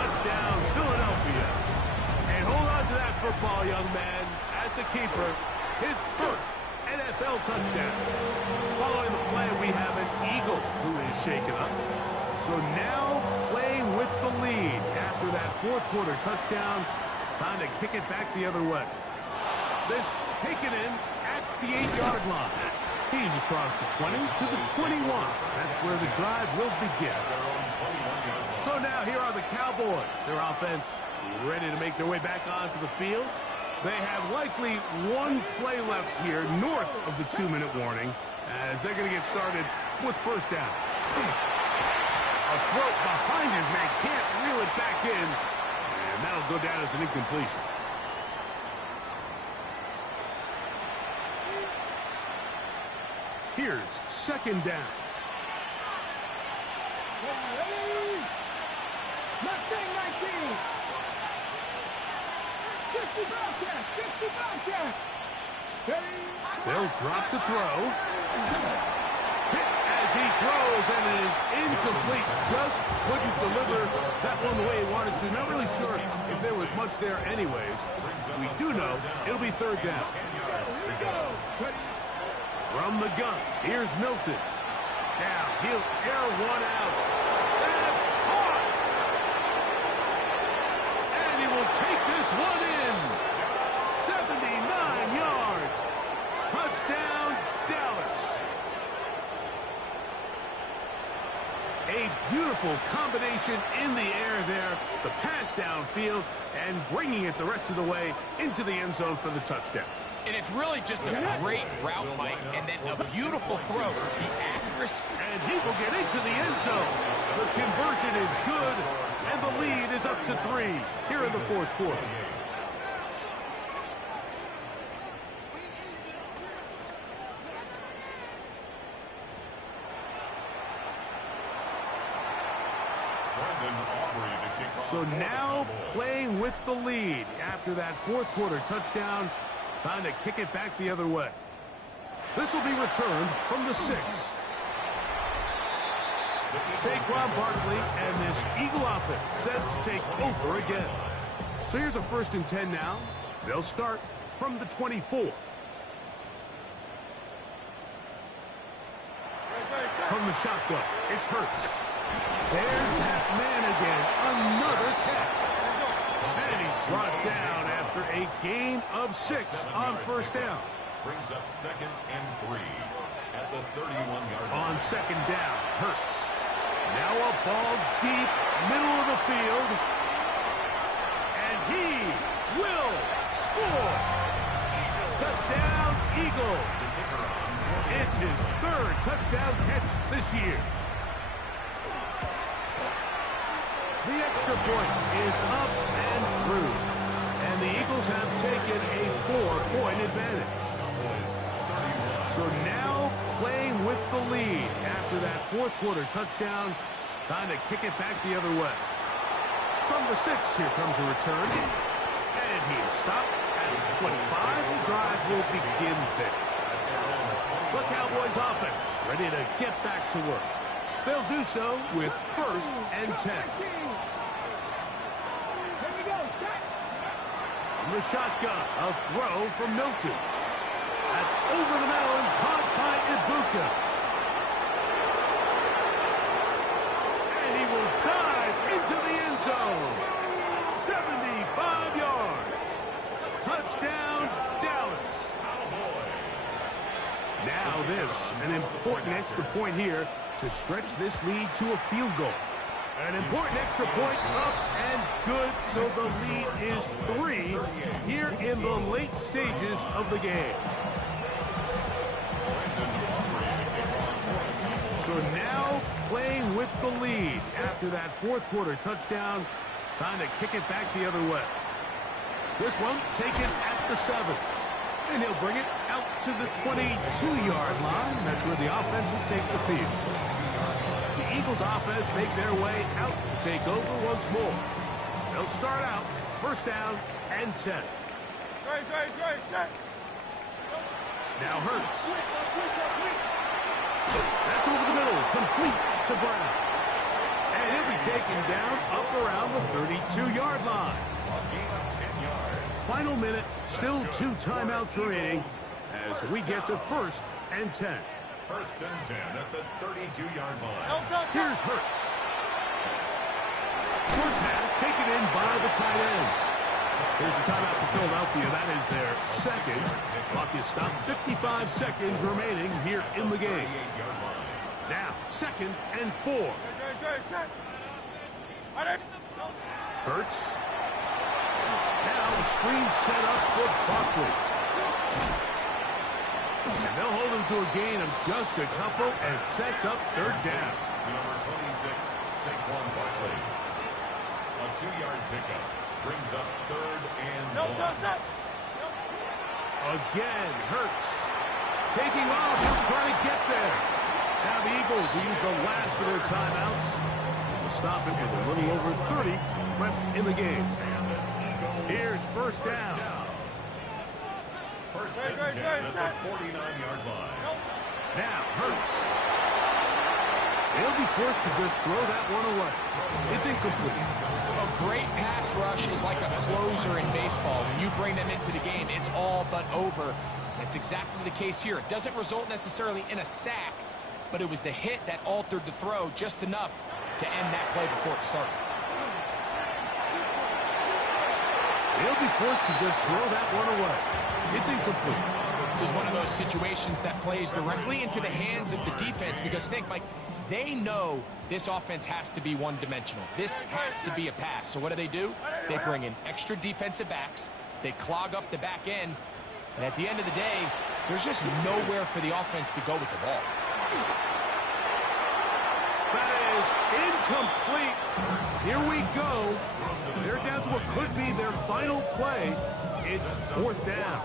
Touchdown, Philadelphia. And hold on to that football, young man. That's a keeper. His 1st NFL touchdown. Following the play, we have an Eagle who is shaken up. So now playing with the lead after that 4th quarter touchdown. Time to kick it back the other way. This taken in at the 8-yard line. He's across the 20 to the 21. That's where the drive will begin. So now here are the Cowboys. Their offense ready to make their way back onto the field. They have likely 1 play left here north of the 2-minute warning as they're going to get started with 1st down. A throw behind his man, can't reel it back in. And that'll go down as an incompletion. Here's 2nd down. Mustang 19. 60 Bobcat. 60 Bobcat. Steady. They'll drop to throw. Hit as he throws, and it is incomplete. Just couldn't deliver that one the way he wanted to. Not really sure if there was much there anyways. We do know it'll be third down. Here we go. Ready. From the gun, here's Milton. Now he'll air one out. That's caught. And he will take this one in. 79 yards. Touchdown, Dallas. A beautiful combination in the air there. The pass downfield and bringing it the rest of the way into the end zone for the touchdown. And it's really just a great route, Mike, and then a beautiful throw. The accuracy. And he will get into the end zone. The conversion is good, and the lead is up to 3 here in the fourth quarter. So now playing with the lead after that fourth quarter touchdown. Time to kick it back the other way. This will be returned from the 6. Saquon Barkley and this Eagle offense set to take over again. So here's a 1st and 10 now. They'll start from the 24. From the shotgun, it's Hurts. There's that man again. Another catch. And he's brought down after a gain of 6 on 1st down. Brings up 2nd and 3 at the 31-yard line. On 2nd down, Hurts. Now a ball deep, middle of the field. And he will score. Touchdown, Eagle. It's his 3rd touchdown catch this year. The extra point is up and through. And the Eagles have taken a 4-point advantage. So now playing with the lead after that fourth quarter touchdown. Time to kick it back the other way. From the 6, here comes a return. And he is stopped at 25. The drive will begin there. The Cowboys offense ready to get back to work. They'll do so with 1st and 10. Here we go. Set. From the shotgun, a throw from Milton. That's over the middle and caught by Ibuka. And he will dive into the end zone. 75 yards. Touchdown, Dallas. Now this, an important extra point here to stretch this lead to a field goal. An important extra point up and good, so the lead is 3 here in the late stages of the game. So now playing with the lead after that fourth quarter touchdown. Time to kick it back the other way. This one taken at the 7. And he'll bring it out to the 22-yard line. That's where the offense will take the field. The Eagles offense make their way out to take over once more. They'll start out 1st down and 10. Now Hurts. That's over the middle, complete to Brown. And he'll be taken down up around the 32-yard line. Final minute, still 2 timeouts remaining as we get to 1st and 10. 1st and 10 at the 32-yard line. Here's Hurts. Short pass taken in by the tight end. Here's a timeout for Philadelphia. That is their 2nd. Clock is stopped. 55 seconds remaining here in the game. Now, 2nd and 4. Hurts. Now the screen set up for Barkley. And they'll hold him to a gain of just a couple and sets up 3rd down. Number 26, Saquon Barkley. A 2-yard pickup brings up 3rd and 1. Again, Hurts taking off, trying to get there. Now the Eagles use the last of their timeouts. stop it with a little over 30 left in the game. Here's first down. First and 10 at the 49-yard line. Now, Hurts. They'll be forced to just throw that one away. It's incomplete. A great pass rush is like a closer in baseball. When you bring them into the game, it's all but over. That's exactly the case here. It doesn't result necessarily in a sack, but it was the hit that altered the throw just enough to end that play before it started. They'll be forced to just throw that one away. It's incomplete. This is one of those situations that plays directly into the hands of the defense because think, Mike, they know this offense has to be one-dimensional. This has to be a pass. So what do? They bring in extra defensive backs. They clog up the back end. And at the end of the day, there's just nowhere for the offense to go with the ball. That is incomplete. Here we go. They're down to what could be their final play. It's fourth down.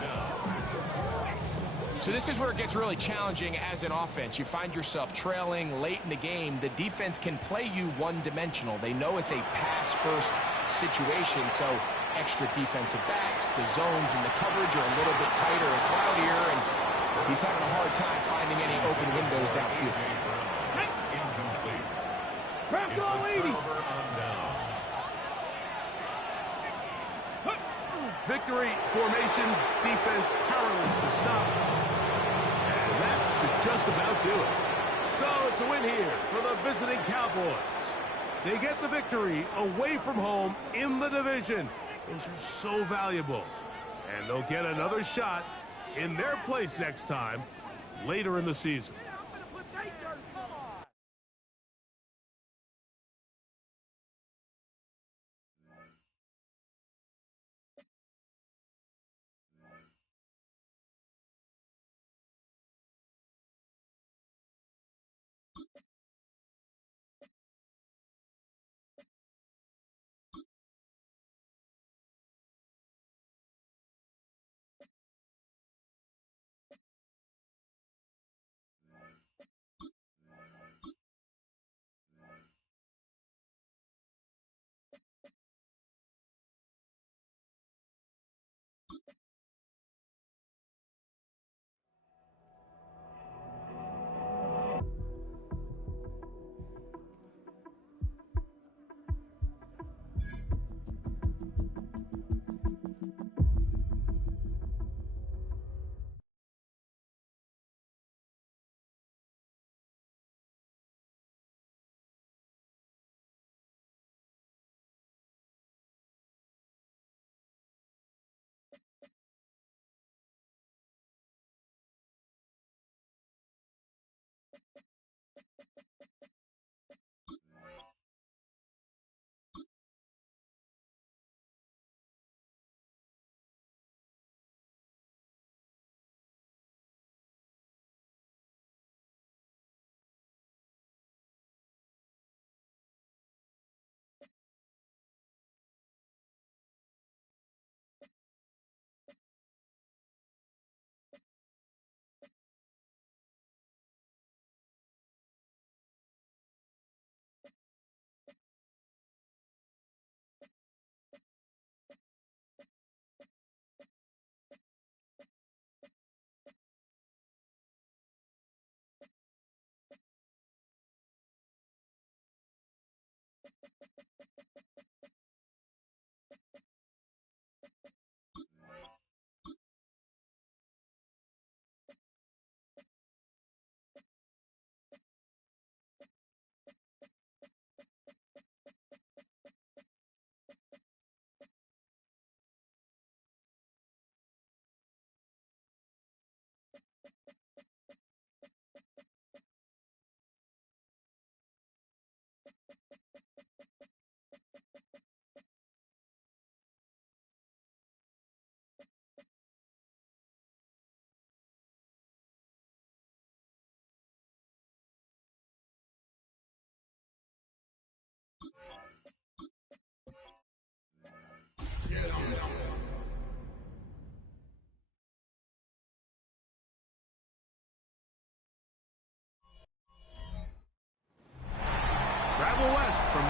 So this is where it gets really challenging as an offense. You find yourself trailing late in the game. The defense can play you one-dimensional. They know it's a pass-first situation, so extra defensive backs, the zones and the coverage are a little bit tighter and cloudier, and he's having a hard time finding any open windows downfield. Incomplete. Trap It's goal a 80. turnover on downs. Victory formation, defense powerless to stop. And that should just about do it. So it's a win here for the visiting Cowboys. They get the victory away from home in the division. Those are so valuable. And they'll get another shot in their place next time later in the season.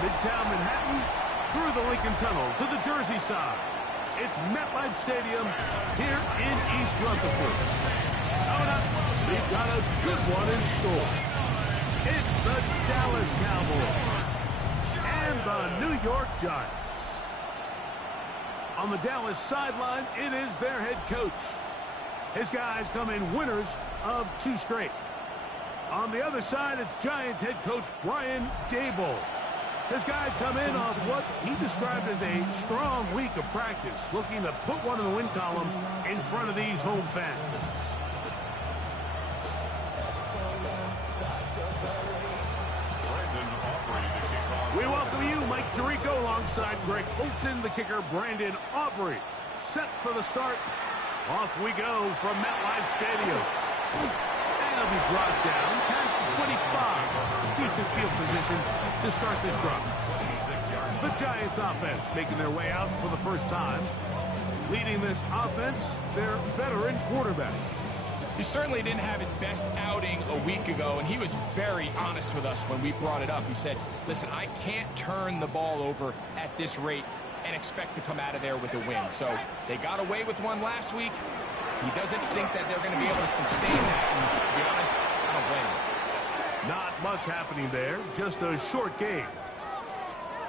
Midtown Manhattan, through the Lincoln Tunnel to the Jersey side. It's MetLife Stadium here in East Rutherford. Coming up, we've got a good one in store. It's the Dallas Cowboys and the New York Giants. On the Dallas sideline, it is their head coach. His guys come in winners of 2 straight. On the other side, it's Giants head coach Brian Daboll. His guys come in off what he described as a strong week of practice, looking to put one in the win column in front of these home fans. We welcome you, Mike Tirico, alongside Greg Olson, the kicker, Brandon Aubrey. Set for the start. Off we go from MetLife Stadium. And it'll be brought down past the 25. Decent field position to start this drive. The Giants offense making their way out for the first time. Leading this offense, their veteran quarterback. He certainly didn't have his best outing a week ago, and he was very honest with us when we brought it up. He said, listen, I can't turn the ball over at this rate and expect to come out of there with a win. So they got away with one last week. He doesn't think that they're going to be able to sustain that, and to be honest, I don't blame him. Not much happening there, just a short game.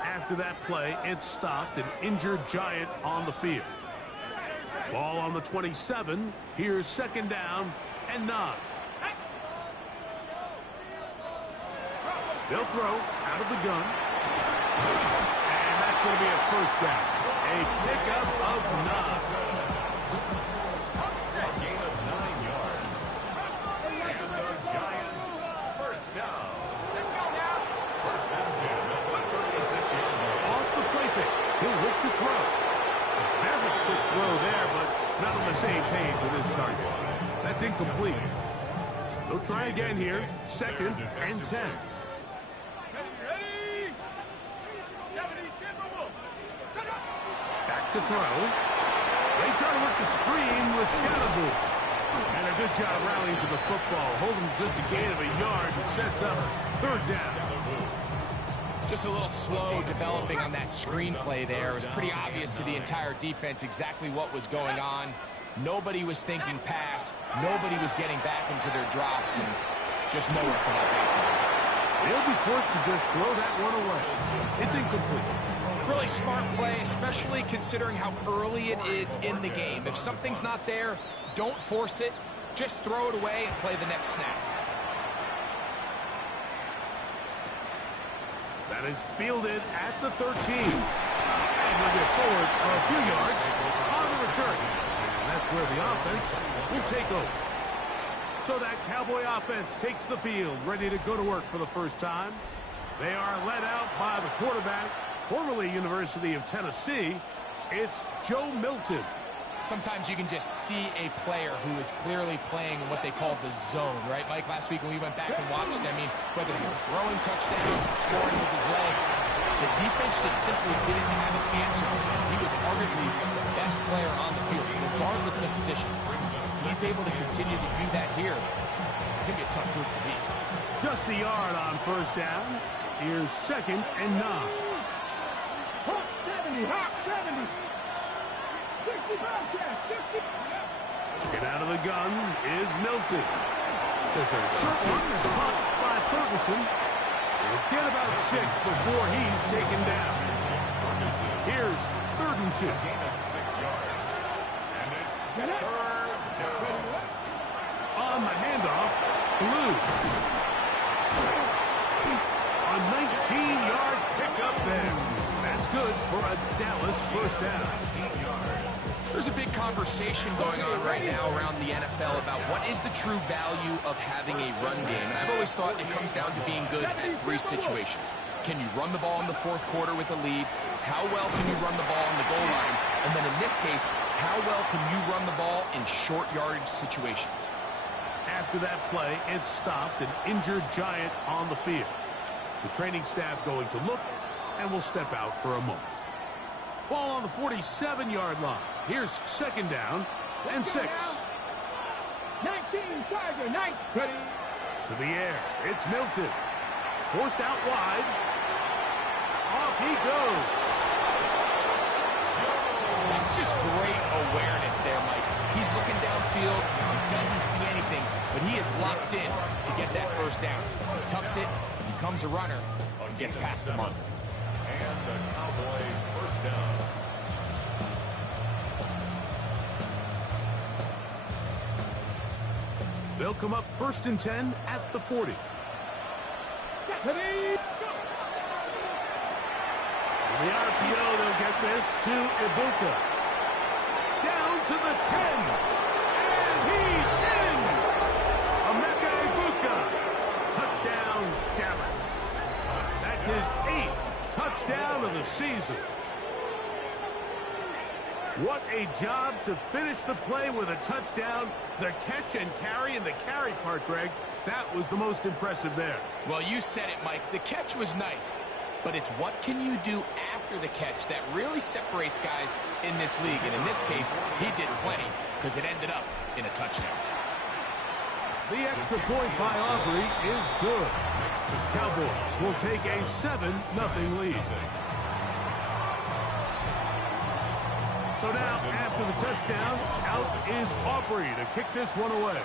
After that play, it stopped an injured Giant on the field. Ball on the 27. Here's second down and 9. They'll throw out of the gun. And that's going to be a first down. A pickup of 9. A gain of 9 yards. And the Giants first down. Let's go now. First and 10 at the 36-yard line. Off the play fake. He'll look to throw. Very quick throw there, but not on the same page with his target. That's incomplete. They'll try again here. Second and 10. Back to throw. They try to work the screen with Scalaboo. And a good job rallying to the football. Holding just a gain of a yard and sets up third down. Just a little slow developing on that screenplay there. It was pretty obvious to the entire defense exactly what was going on. Nobody was thinking pass. Nobody was getting back into their drops, and just nowhere for that back. They'll be forced to just throw that one away. It's incomplete. Really smart play, especially considering how early it is in the game. If something's not there, don't force it. Just throw it away and play the next snap. That is fielded at the 13. And they'll get forward a few yards on the return. And that's where the offense will take over. So that Cowboy offense takes the field, ready to go to work for the first time. They are led out by the quarterback, formerly University of Tennessee. It's Joe Milton. Sometimes you can just see a player who is clearly playing what they call the zone, right, Mike? Last week when we went back and watched, I mean, whether he was throwing touchdowns or scoring with his legs, the defense just simply didn't have an answer for him. He was arguably the best player on the field, regardless of position. He's able to continue to do that here. It's going to be a tough group to beat. Just a yard on first down. Here's second and 9. Hawk 70, Hawk 70. 65, 60. Get out of the gun is Milton. There's a short one that's caught by Ferguson. He'll get about 6 before he's taken down. Here's third and 2. Gain of 6 yards. And it's third down. On the handoff, Blue. A 19-yard pickup there. That's good for a Dallas first down. There's a big conversation going on right now around the NFL about what is the true value of having a run game. And I've always thought it comes down to being good at 3 situations. Can you run the ball in the fourth quarter with a lead? How well can you run the ball on the goal line? And then in this case, how well can you run the ball in short yardage situations? After that play, it stopped an injured Giant on the field. The training staff going to look and will step out for a moment. Ball on the 47-yard line. Here's second down and 6. 19, Tiger, 9. Ready. To the air. It's Milton. Forced out wide. field. He doesn't see anything, but he is locked in to get that first down. He tucks it, becomes a runner, and gets past the marker. And the Cowboy first down. They'll come up 1st and 10 at the 40. The RPO, they'll get this to Ibuka. Down to the 10. And he's in! Emeka Ibuka. Touchdown, Dallas. That's his 8th touchdown of the season. What a job to finish the play with a touchdown. The catch and carry, and the carry part, Greg, that was the most impressive there. Well, you said it, Mike. The catch was nice, but it's what can you do after the catch that really separates guys in this league. And in this case, he did plenty because it ended up in a touchdown. The extra point by Aubrey is good. The Cowboys will take a 7-0 lead. So now, after the touchdown, out is Aubrey to kick this one away.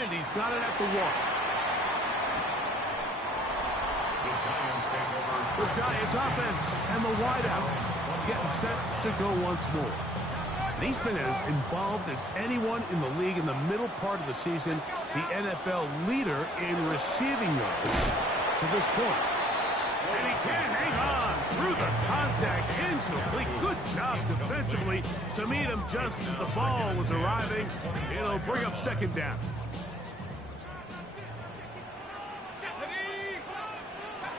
And he's got it at the 1. The Giants offense and the wideout getting set to go once more. And he's been as involved as anyone in the league in the middle part of the season, the NFL leader in receiving yards to this point. And he can't hang on through the contact, incomplete. Good job defensively to meet him just as the ball was arriving. It'll bring up 2nd down.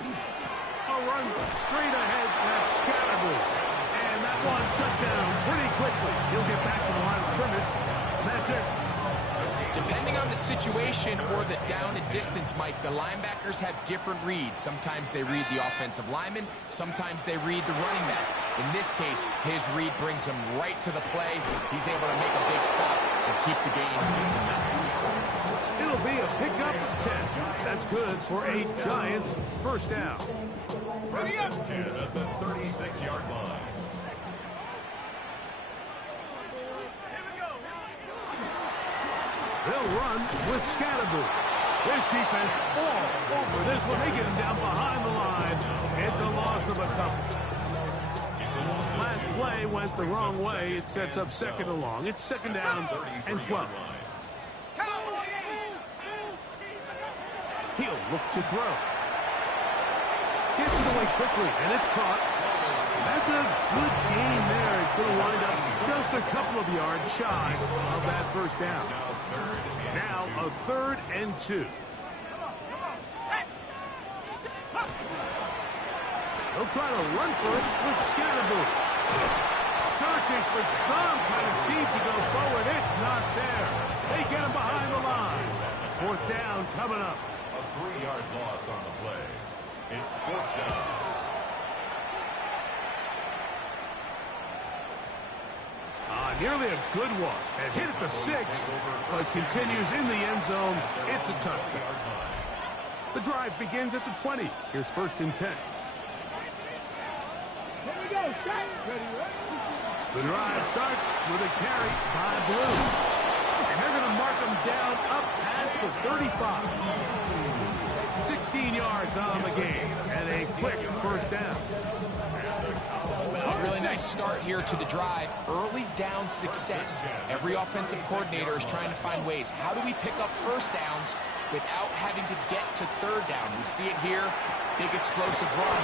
A run straight ahead, that's Scatterable. And that one shut down pretty quickly. He'll get back to the line of scrimmage, and that's it. Depending on the situation or the down and distance, Mike, the linebackers have different reads. Sometimes they read the offensive lineman. Sometimes they read the running back. In this case, his read brings him right to the play. He's able to make a big stop and keep the game to nothing. It'll be a pickup of 10. That's good for a Giants first down. First and 10 at the 36-yard line. They'll run with Scatterable. This defense all over this one. They get him down behind the line. It's a loss of a couple. Last play went the wrong way. It sets up 2nd and long. It's 2nd down and 12. He'll look to throw. Gets it away quickly, and it's caught. That's a good game there. It's going to wind up just a couple of yards shy of that first down. Now a 3rd and 2. They'll try to run for it with Scatterable. Searching for some kind of seed to go forward. It's not there. They get him behind the line. 4th down coming up. A 3-yard loss on the play. It's 4th down. Nearly a good one. And hit at the 6, but continues in the end zone. It's a touchdown. The drive begins at the 20. Here's 1st and 10. Here we go, shot. The drive starts with a carry by Blue. And they're going to mark him down up past the 35. 16 yards on the game. And a quick first down. A really nice start here to the drive. Early down success. Every offensive coordinator is trying to find ways. How do we pick up first downs without having to get to 3rd down? We see it here. Big explosive run.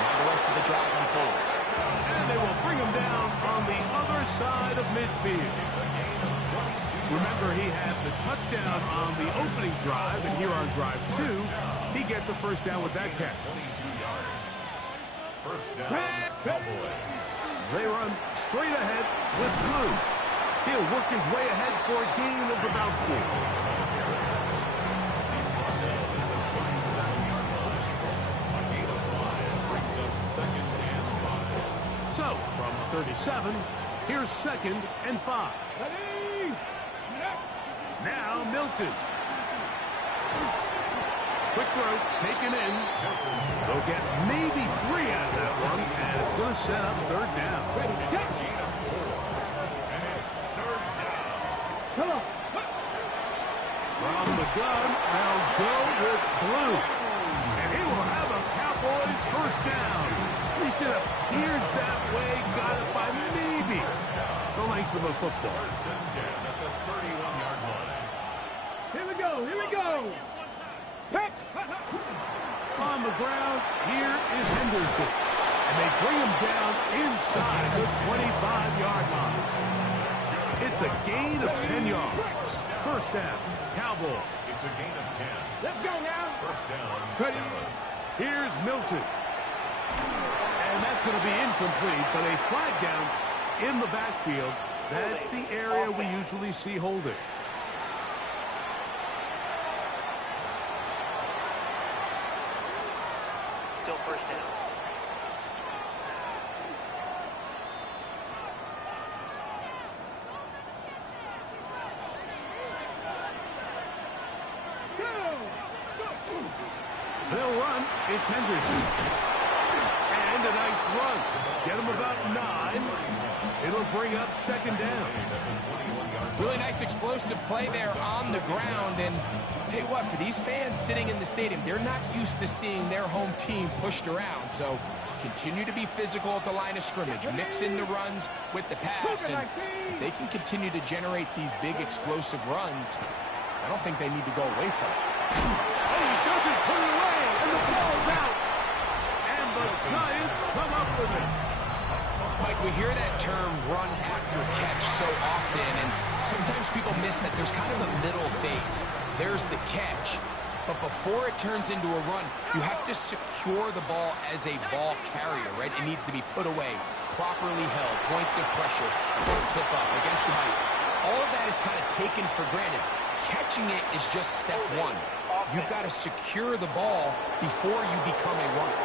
Now the rest of the drive unfolds. And they will bring him down on the other side of midfield. Remember, he had the touchdown on the opening drive, and here on drive 2, he gets a first down with that catch. 22 yards. First down, Cowboys. They run straight ahead with Blue. He'll work his way ahead for a gain of about 4. So, from 37, here's 2nd and 5. Now Milton. Quick throw, taken in. They'll get maybe 3 out of that one, and it's going to set up 3rd down. the gun. They'll go with blue. And he will have a Cowboys first down. At least it appears that way. Got it by maybe the length of a football. First and 10 at the 31-yard line. Here we go. Here we go. Catch. On the ground, here is Henderson. And they bring him down inside the 25-yard line. It's a gain of 10 yards. First down, Cowboys. It's a gain of 10. Let's go now. First down, Ready. Dallas. Here's Milton. And that's going to be incomplete, but a flag down in the backfield. That's the area we usually see holding. Still first down. They'll run. It's Henderson. And a nice run. Get him about 9. It'll bring up second down. Really nice explosive play there on the ground. And I'll tell you what, for these fans sitting in the stadium, they're not used to seeing their home team pushed around. So continue to be physical at the line of scrimmage. Mix in the runs with the pass. And if they can continue to generate these big explosive runs, I don't think they need to go away from it. Oh, he doesn't put it away, and the ball's out. And the Giants come up with it. Mike, we hear that term run after catch so often, and sometimes people miss that there's kind of a middle phase. There's the catch, but before it turns into a run, you have to secure the ball as a ball carrier, right? It needs to be put away, properly held, points of pressure, front tip up, against your height. All of that is kind of taken for granted. Catching it is just step one. You've got to secure the ball before you become a runner.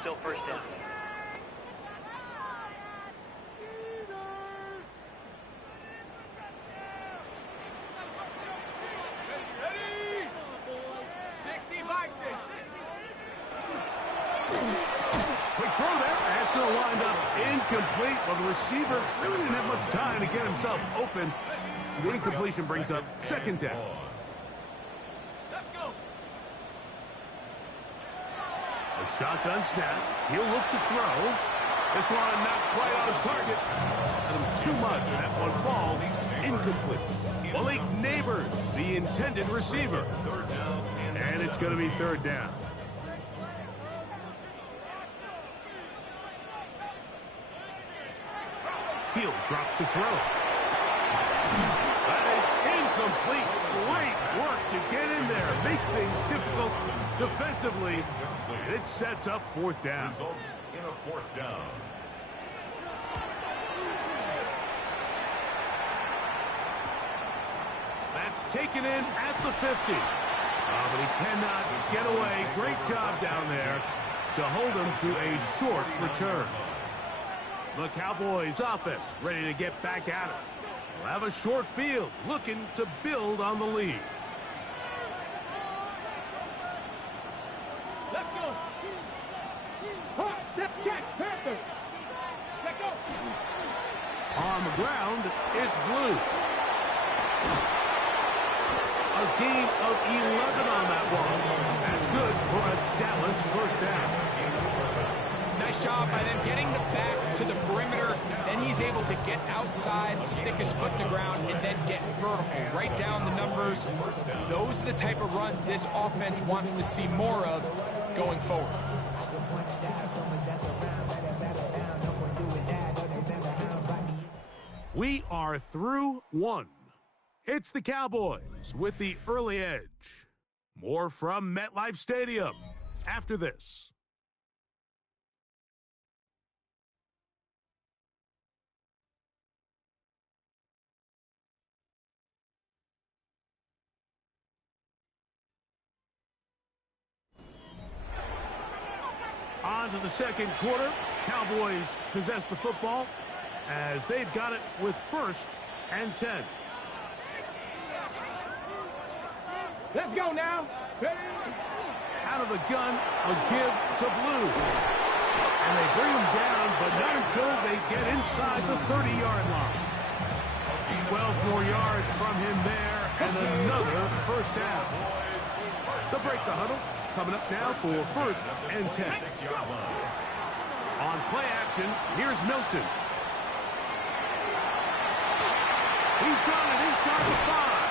Still first down. Ready? 60 by 6. Quick throw there. That's going to wind up incomplete. Well, the receiver really didn't have much time to get himself open. So the incompletion brings up second down. Let's go. A shotgun snap. He'll look to throw. This one not quite on target. Too much. That one falls incomplete. Malik Neighbors, the intended receiver. Third down And it's going to be third down. He'll drop to throw. That is incomplete. Great work to get in there. Make things difficult defensively. And it sets up fourth down. results in a fourth down. That's taken in at the 50. But he cannot get away. Great job down there to hold him to a short return. The Cowboys offense ready to get back at it. We'll have a short field looking to build on the lead. Let's go. Hot step check. Panther. Let's go. On the ground, it's blue. A gain of 11 on that one. That's good for a Dallas first down. Nice job by them getting the back to the perimeter. Then he's able to get outside, stick his foot in the ground, and then get vertical. Right down the numbers. Those are the type of runs this offense wants to see more of going forward. We are through one. It's the Cowboys with the early edge. More from MetLife Stadium after this. On to the second quarter. Cowboys possess the football as they've got it with first and 10. Let's go now. Ready? Out of the gun, a give to blue. And they bring him down, but not until they get inside the 30-yard line. 12 more yards from him there, and another first down. They'll break the huddle. Coming up now for 1st and 10. On play action, here's Milton. He's got it inside the 5.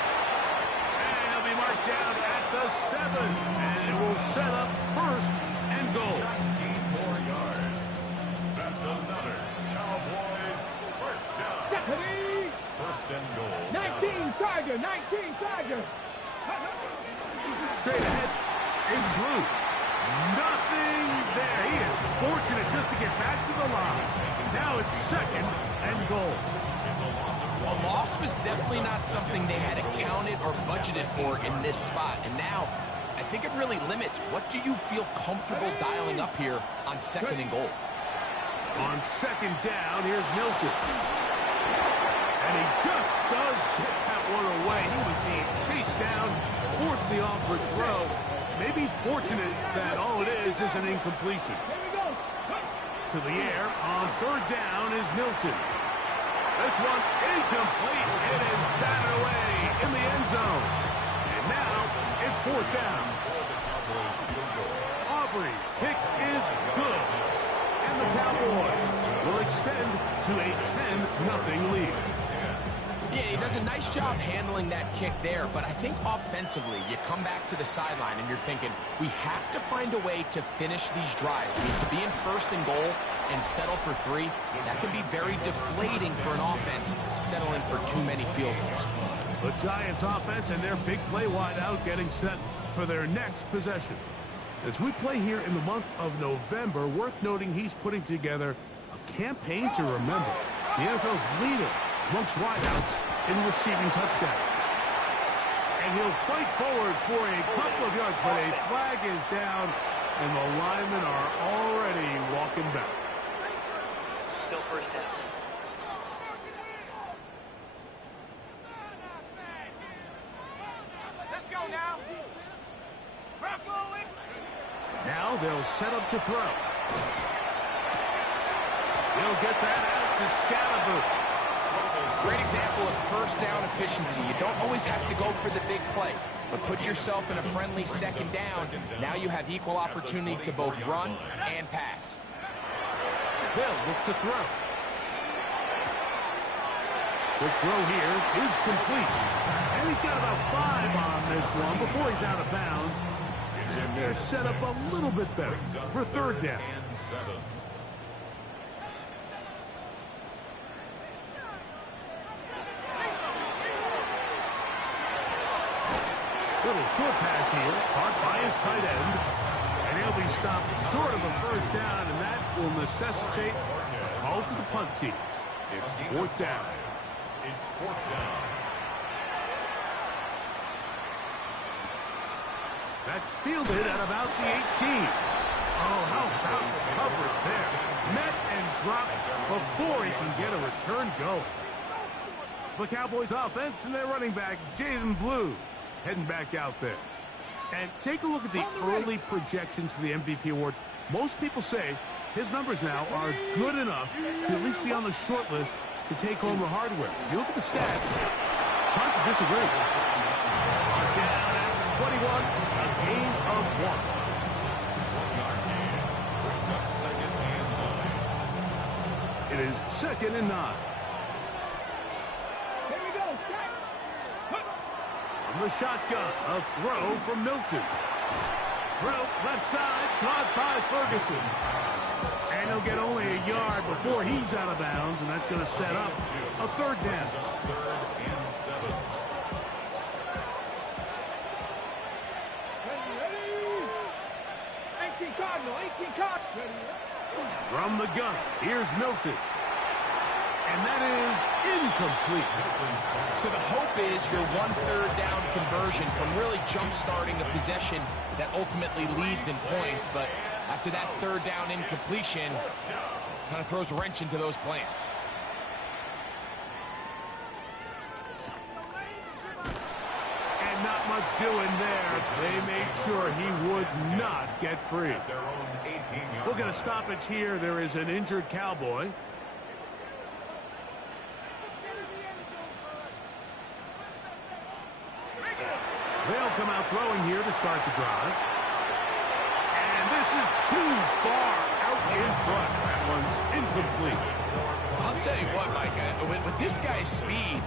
And he'll be marked down at the 7. And it will set up 1st and goal. 19 more yards. That's another Cowboys first down. 1st and goal. 19 Tiger, 19 Tiger. Straight ahead is Blue. Nothing there. He is fortunate just to get back to the line. Now it's 2nd and goal. A loss was definitely not something they had accounted or budgeted for in this spot. And now, I think it really limits what do you feel comfortable dialing up here on 2nd and goal. On 2nd down, here's Milton. And he just does get that one away. He was being chased down, forced the awkward throw. Maybe he's fortunate that all it is an incompletion. To the air on 3rd down is Milton. This one incomplete. It is batted away in the end zone. And now it's 4th down. Aubrey's kick is good. And the Cowboys will extend to a 10-0 lead. Yeah, he does a nice job handling that kick there, but I think offensively, you come back to the sideline and you're thinking, we have to find a way to finish these drives. I mean, to be in 1st and goal and settle for 3, that can be very deflating for an offense settling for too many field goals. The Giants offense and their big play wideout getting set for their next possession. As we play here in the month of November, worth noting he's putting together a campaign to remember. The NFL's leader amongst wideouts in receiving touchdowns. And he'll fight forward for a couple of yards, but a flag is down, and the linemen are already walking back. Still 1st down. Let's go now. Now they'll set up to throw. He'll get that out to Scalaboo. Great example of 1st down efficiency. You don't always have to go for the big play, but put yourself in a friendly 2nd down. Now you have equal opportunity to both run and pass. They'll look to throw. The throw here is complete. And he's got about 5 on this one before he's out of bounds. And they're set up a little bit better for 3rd down. Little short pass here, caught by his tight end. And he'll be stopped short of a 1st down, and that will necessitate a call to the punt team. It's 4th down. It's 4th down. That's fielded at about the 18. Oh, how about the coverage there? Met and dropped before he can get a return going. The Cowboys offense and their running back, Jaden Blue, heading back out there. And take a look at the early projections for the MVP award. Most people say his numbers now are good enough to at least be on the short list to take home the hardware. If you look at the stats, it's hard to disagree. Down at the 21, a gain of 1. 1-yard gain. Brings up 2nd and 9. It is 2nd and 9. Here we go, check. From the shotgun, a throw from Milton. Throw left side, caught by Ferguson. And he'll get only a yard before he's out of bounds, and that's going to set up a 3rd down. 3rd and 7. Ready? 18 Cardinal, 18 Cardinal. Ready? From the gun, here's Milton. And that is incomplete. So the hope is your 1/3 down conversion from really jump-starting a possession that ultimately leads in points. But after that 3rd down incompletion, kind of throws a wrench into those plans. And not God's doing there. They made sure he would not get free. Their own 18-yard We'll get a stoppage here. There is an injured Cowboy. They'll come out throwing here to start the drive. And this is too far out in front. That one's incomplete. I'll tell you what, Mike, with this guy's speed,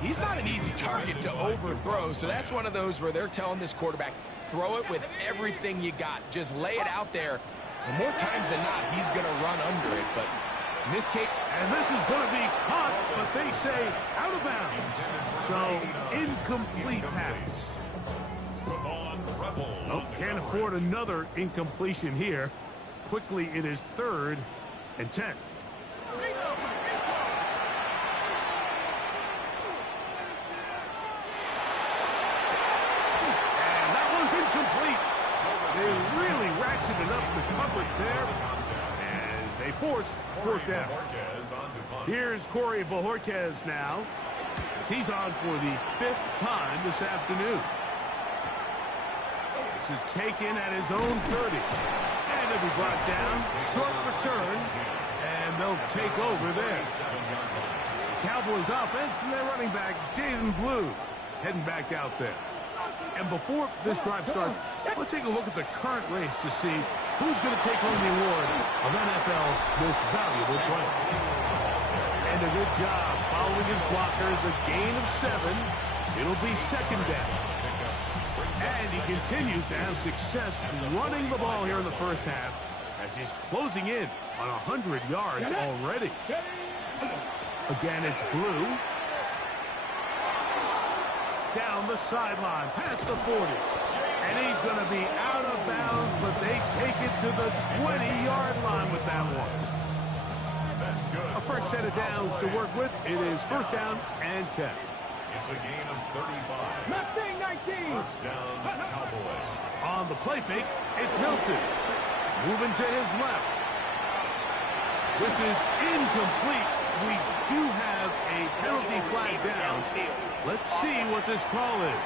he's not an easy target to overthrow. So that's one of those where they're telling this quarterback, throw it with everything you got. Just lay it out there. And more times than not, he's going to run under it. But in this case... And this is going to be caught, but they say out of bounds. So, incomplete pass. Oh, can't afford another incompletion here. Quickly, it is 3rd and 10. And that one's incomplete. They really ratcheted up the coverage there. And they force 4th down. Here's Corey Bojorquez now. He's on for the 5th time this afternoon. This is taken at his own 30. And it'll be brought down. Short return. And they'll take over there. Cowboys offense and their running back, Jaden Blue, heading back out there. And before this drive starts, let's take a look at the current race to see who's going to take home the award of NFL Most Valuable Player. And a good job following his blockers, a gain of 7. It'll be 2nd down. And he continues to have success running the ball here in the first half as he's closing in on 100 yards already. Again, it's Blue. Down the sideline, past the 40. And he's going to be out of bounds, but they take it to the 20-yard line with that one. A fresh set of downs to work with. It is 1st down and 10. It's a gain of 35. Mustang 19. 1st down, Cowboys. On the play fake, it's Milton. Moving to his left. This is incomplete. We do have a penalty flag down. Let's see what this call is.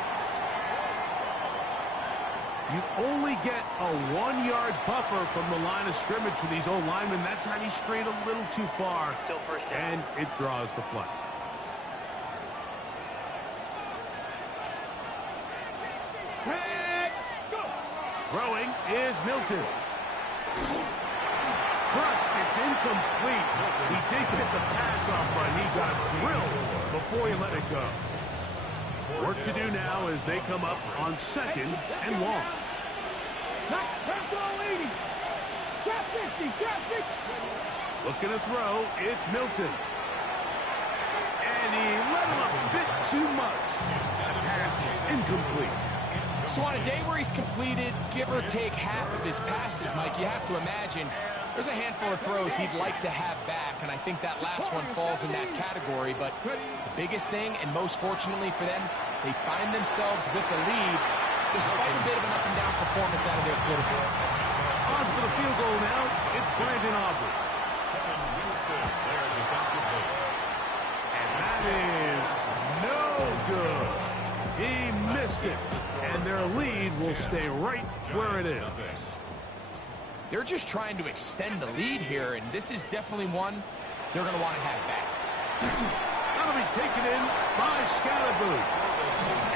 You only get a 1-yard buffer from the line of scrimmage for these old linemen. That time he strayed a little too far. Still 1st down. And it draws the flag. Throwing is Milton. Crushed, it's incomplete. He did get the pass off, but he got drilled before he let it go. Work to do now as they come up on 2nd and long. Looking to throw, it's Milton. And he let him a bit too much. That pass is incomplete. So on a day where he's completed, give or take half of his passes, Mike, you have to imagine there's a handful of throws he'd like to have back, and I think that last one falls in that category. But the biggest thing, and most fortunately for them, they find themselves with a lead despite a bit of an up-and-down performance out of their quarterback. On for the field goal now, it's Brandon Aubrey. And that is no good. He missed it, and their lead will stay right where it is. They're just trying to extend the lead here, and this is definitely one they're going to want to have back. That'll be taken in by Scalaboo.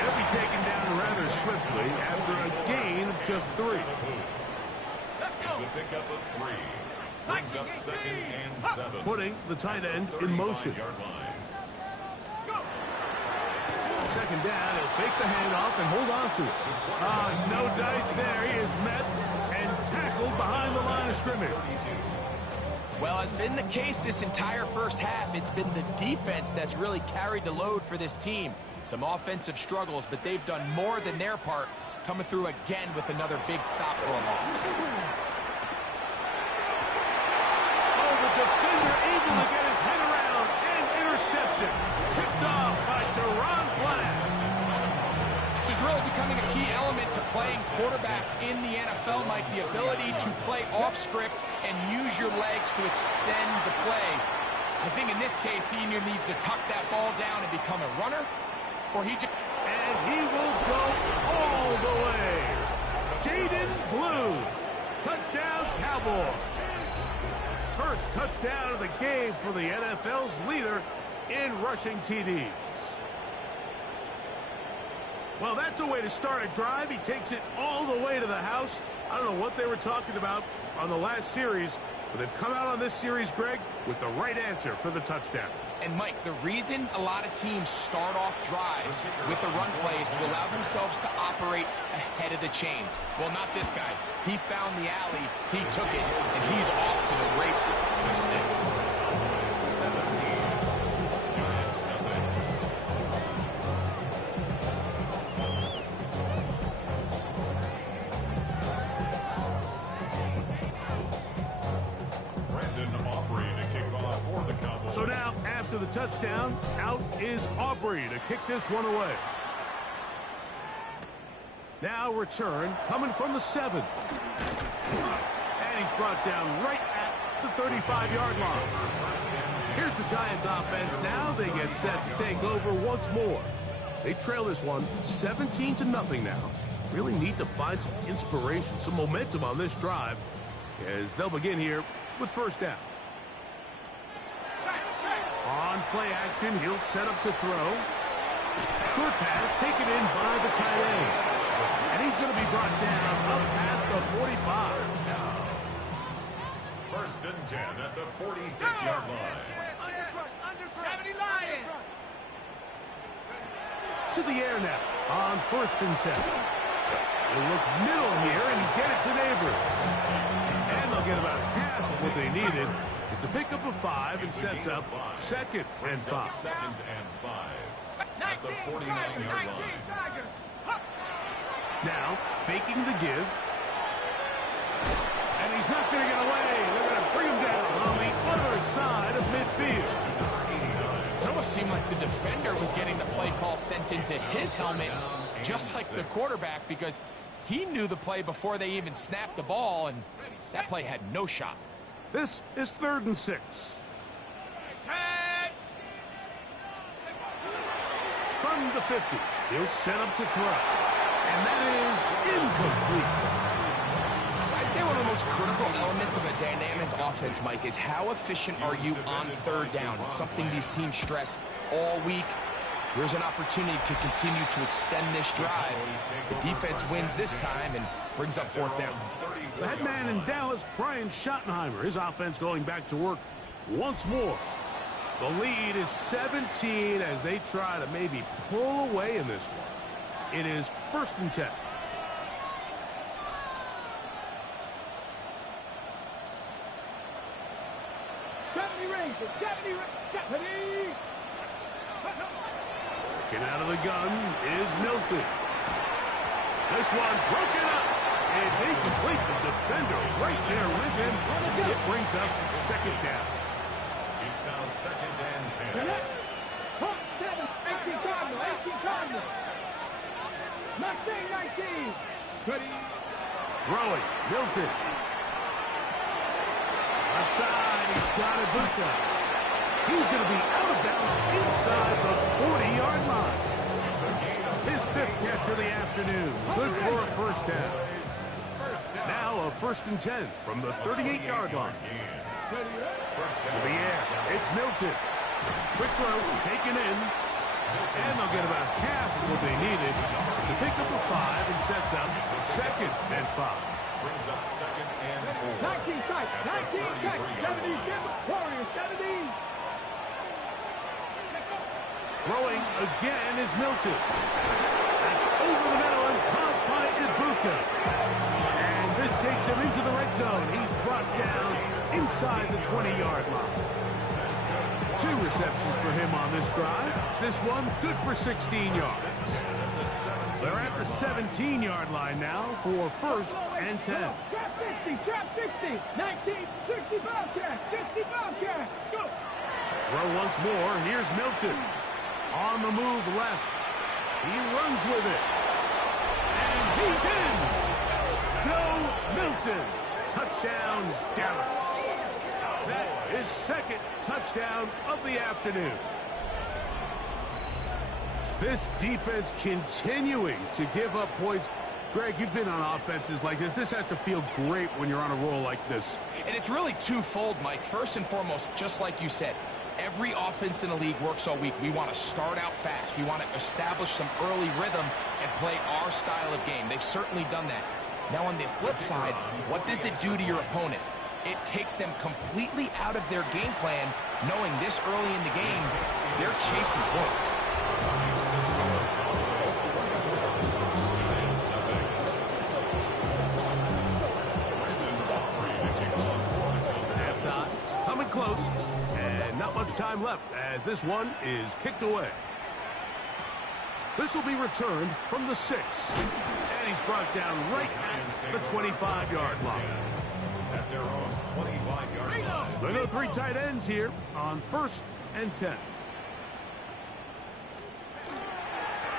It'll be taken down rather swiftly after a gain of just 3. It's a pickup of 3. Brings up 2nd and 7. Putting the tight end in motion. 2nd down, he'll fake the handoff and hold on to it. No dice there. He is met and tackled behind the line of scrimmage. Well, as been the case this entire first half, it's been the defense that's really carried the load for this team. Some offensive struggles, but they've done more than their part, coming through again with another big stop for a loss. Oh, the defender able to get his head around and intercepted. Picked off by Teron Black. This is really becoming a key element to playing quarterback in the NFL, Mike, the ability to play off script and use your legs to extend the play. I think in this case, he either needs to tuck that ball down and become a runner, or he just... And he will go the way. Jaden Blues. Touchdown, Cowboys. First touchdown of the game for the NFL's leader in rushing TDs. Well, that's a way to start a drive. He takes it all the way to the house. I don't know what they were talking about on the last series, but they've come out on this series, Greg, with the right answer for the touchdown. And, Mike, the reason a lot of teams start off drives with the run play is to allow themselves to operate ahead of the chains. Well, not this guy. He found the alley, he took it, and he's off to the races for 6. 17. Giants nothing. Brandon Aubrey to kick off for the Cowboys. So now, after the touchdown, out is Aubrey to kick this one away. Now return coming from the 7. And he's brought down right at the 35-yard line. Here's the Giants offense. Now they get set to take over once more. They trail this one 17-0 now. Really need to find some inspiration, some momentum on this drive as they'll begin here with first down. On play action, he'll set up to throw. Short pass taken in by the tight end. And he's going to be brought down up past the 45. First and 10 at the 46-yard line. To the air now on first and 10. They'll look middle here, and he's getting it to Neighbors. And they'll get about half of what they needed. It's a pickup of 5 and sets up second and 5. Second and 5 at the 49-yard line. Now, faking the give. And he's not going to get away. They're going to bring him down on the other side of midfield. It almost seemed like the defender was getting the play call sent into his helmet, just like the quarterback, because he knew the play before they even snapped the ball, and that play had no shot. This is 3rd and 6. From the 50, he'll set up to throw. And that is incomplete. I'd say one of the most critical elements of a dynamic offense, Mike, is how efficient are you on third down? It's something these teams stress all week. Here's an opportunity to continue to extend this drive. The defense wins this time and brings up 4th down. The head man in Dallas, Brian Schottenheimer, his offense going back to work once more. The lead is 17 as they try to maybe pull away in this one. It is 1st and 10. Getting out of the gun is Milton. This one broken up. It's incomplete. The defender right there with him. It brings up second down. It's now second and 10. 18 Cardinal. 19. Throwing, Milton. Left side, he's got Ibuka. He's going to be out of bounds inside the 40-yard line. His 5th catch of the afternoon. Good for a first down. Now a 1st and 10 from the 38-yard line. To the air, it's Milton. Quick throw, taken in. And they'll get about half of what they needed to pick up a 5 and sets up second and 5. Brings up second and 4. 19 sight. 19 sight. 70. Warriors 70. Throwing again is Milton. That's over the middle and caught by Ibuka. And this takes him into the red zone. He's brought down inside the 20-yard line. 2 receptions for him on this drive. This one good for 16 yards. They're at the 17-yard line now for 1st and 10. Trap 60. 19. 60 Bobcat. 60 Bobcat. Go. Throw once more. Here's Milton. On the move left. He runs with it. And he's in. Joe Milton. Touchdown, Dallas. That is second touchdown of the afternoon. This defense continuing to give up points Greg, you've been on offenses like this. This has to feel great when you're on a roll like this. And it's really twofold, Mike. First and foremost, just like you said, every offense in the league works all week. We want to start out fast. We want to establish some early rhythm and play our style of game. They've certainly done that. Now, on the flip side, what does it do to your opponent? It takes them completely out of their game plan, knowing this early in the game, they're chasing points. Halftime, coming close, and not much time left as this one is kicked away. This will be returned from the 6. And he's brought down right at the 25-yard line. At their own 25-yard line. There are no 3 tight ends here on 1st and 10.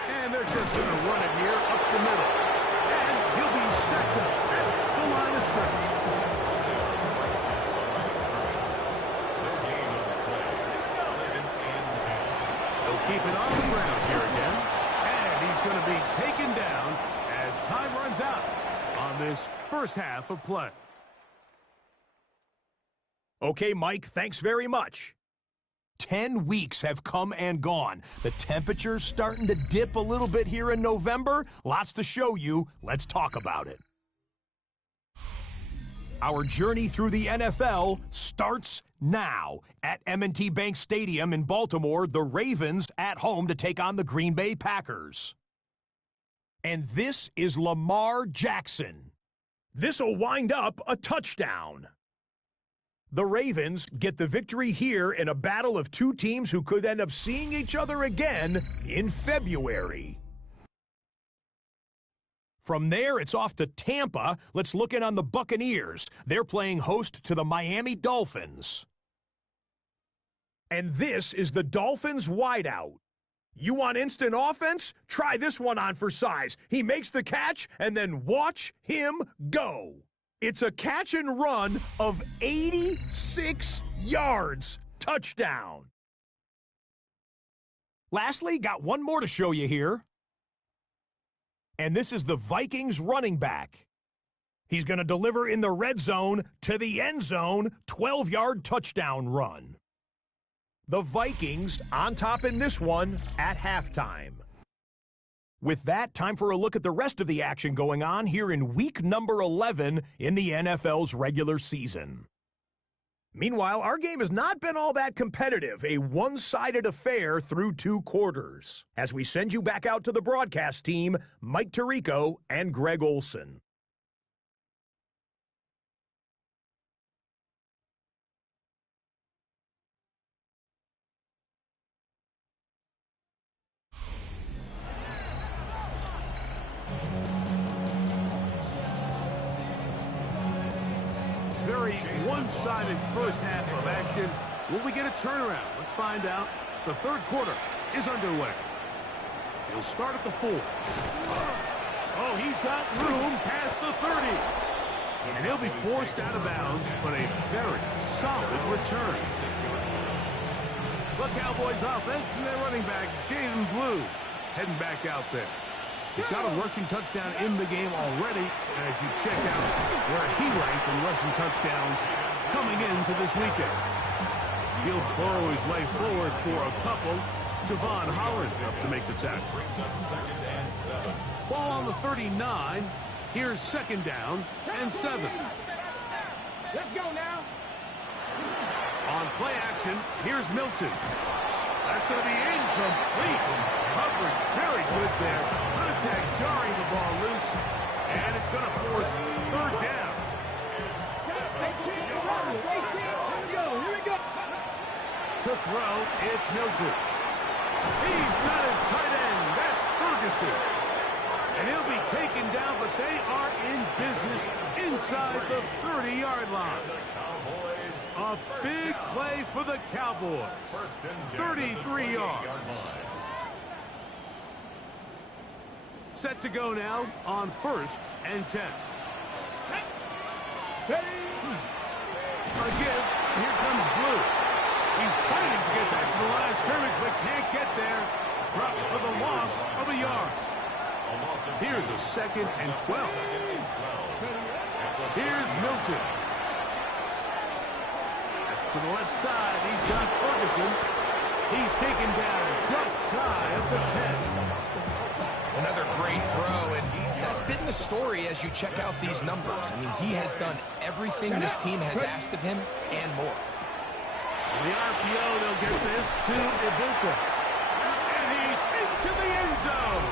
And they're just going to run it here up the middle. And he'll be stacked up at the line of scrimmage. They'll keep it on the ground here again. And he's going to be taken down as time runs out on this first half of play. Okay, Mike, thanks very much. 10 weeks have come and gone. The temperature's starting to dip a little bit here in November. Lots to show you. Let's talk about it. Our journey through the NFL starts now. At M&T Bank Stadium in Baltimore, the Ravens at home to take on the Green Bay Packers. And this is Lamar Jackson. This'll wind up a touchdown. The Ravens get the victory here in a battle of 2 teams who could end up seeing each other again in February. From there, it's off to Tampa. Let's look in on the Buccaneers. They're playing host to the Miami Dolphins. And this is the Dolphins wideout. You want instant offense? Try this one on for size. He makes the catch, and then watch him go. It's a catch and run of 86 yards. Touchdown. Lastly, got one more to show you here. And this is the Vikings running back. He's going to deliver in the red zone to the end zone, 12-yard touchdown run. The Vikings on top in this one at halftime. With that, time for a look at the rest of the action going on here in week number 11 in the NFL's regular season. Meanwhile, our game has not been all that competitive, a one-sided affair through 2 quarters. As we send you back out to the broadcast team, Mike Tirico and Greg Olson. Very one-sided first half of action. Will we get a turnaround? Let's find out. The 3rd quarter is underway. He'll start at the 4. Oh, he's got room past the 30. And he'll be forced out of bounds, but a very solid return. The Cowboys offense and their running back, Jaden Blue, heading back out there. He's got a rushing touchdown in the game already as you check out where he ranked in rushing touchdowns coming into this weekend. He'll burrow his way forward for a couple. Javon Holland up to make the tackle. Brings up 2nd and 7. Ball on the 39. Here's 2nd down and 7. Let's go now. On play action, here's Milton. That's going to be incomplete. Coverage very good there. Contact jarring the ball loose. And it's going to force 3rd down. 18, here we go. To throw, it's Milton. He's got his tight end. That's Ferguson. And he'll be taken down, but they are in business inside the 30-yard line. A big play for the Cowboys. 33 yards. Set to go now on 1st and 10. Again, here comes Blue. He's fighting to get back to the line of scrimmage, but can't get there. Dropped for the loss of a yard. A loss of Here's a 2nd and 12. Here's Milton. To the left side, he's got Ferguson. He's taken down just shy of the 10. Another great throw, and that's been the story as you check out these numbers. I mean, he has done everything this team has asked of him and more. The RPO, they'll get this to Ibuka. And he's into the end zone.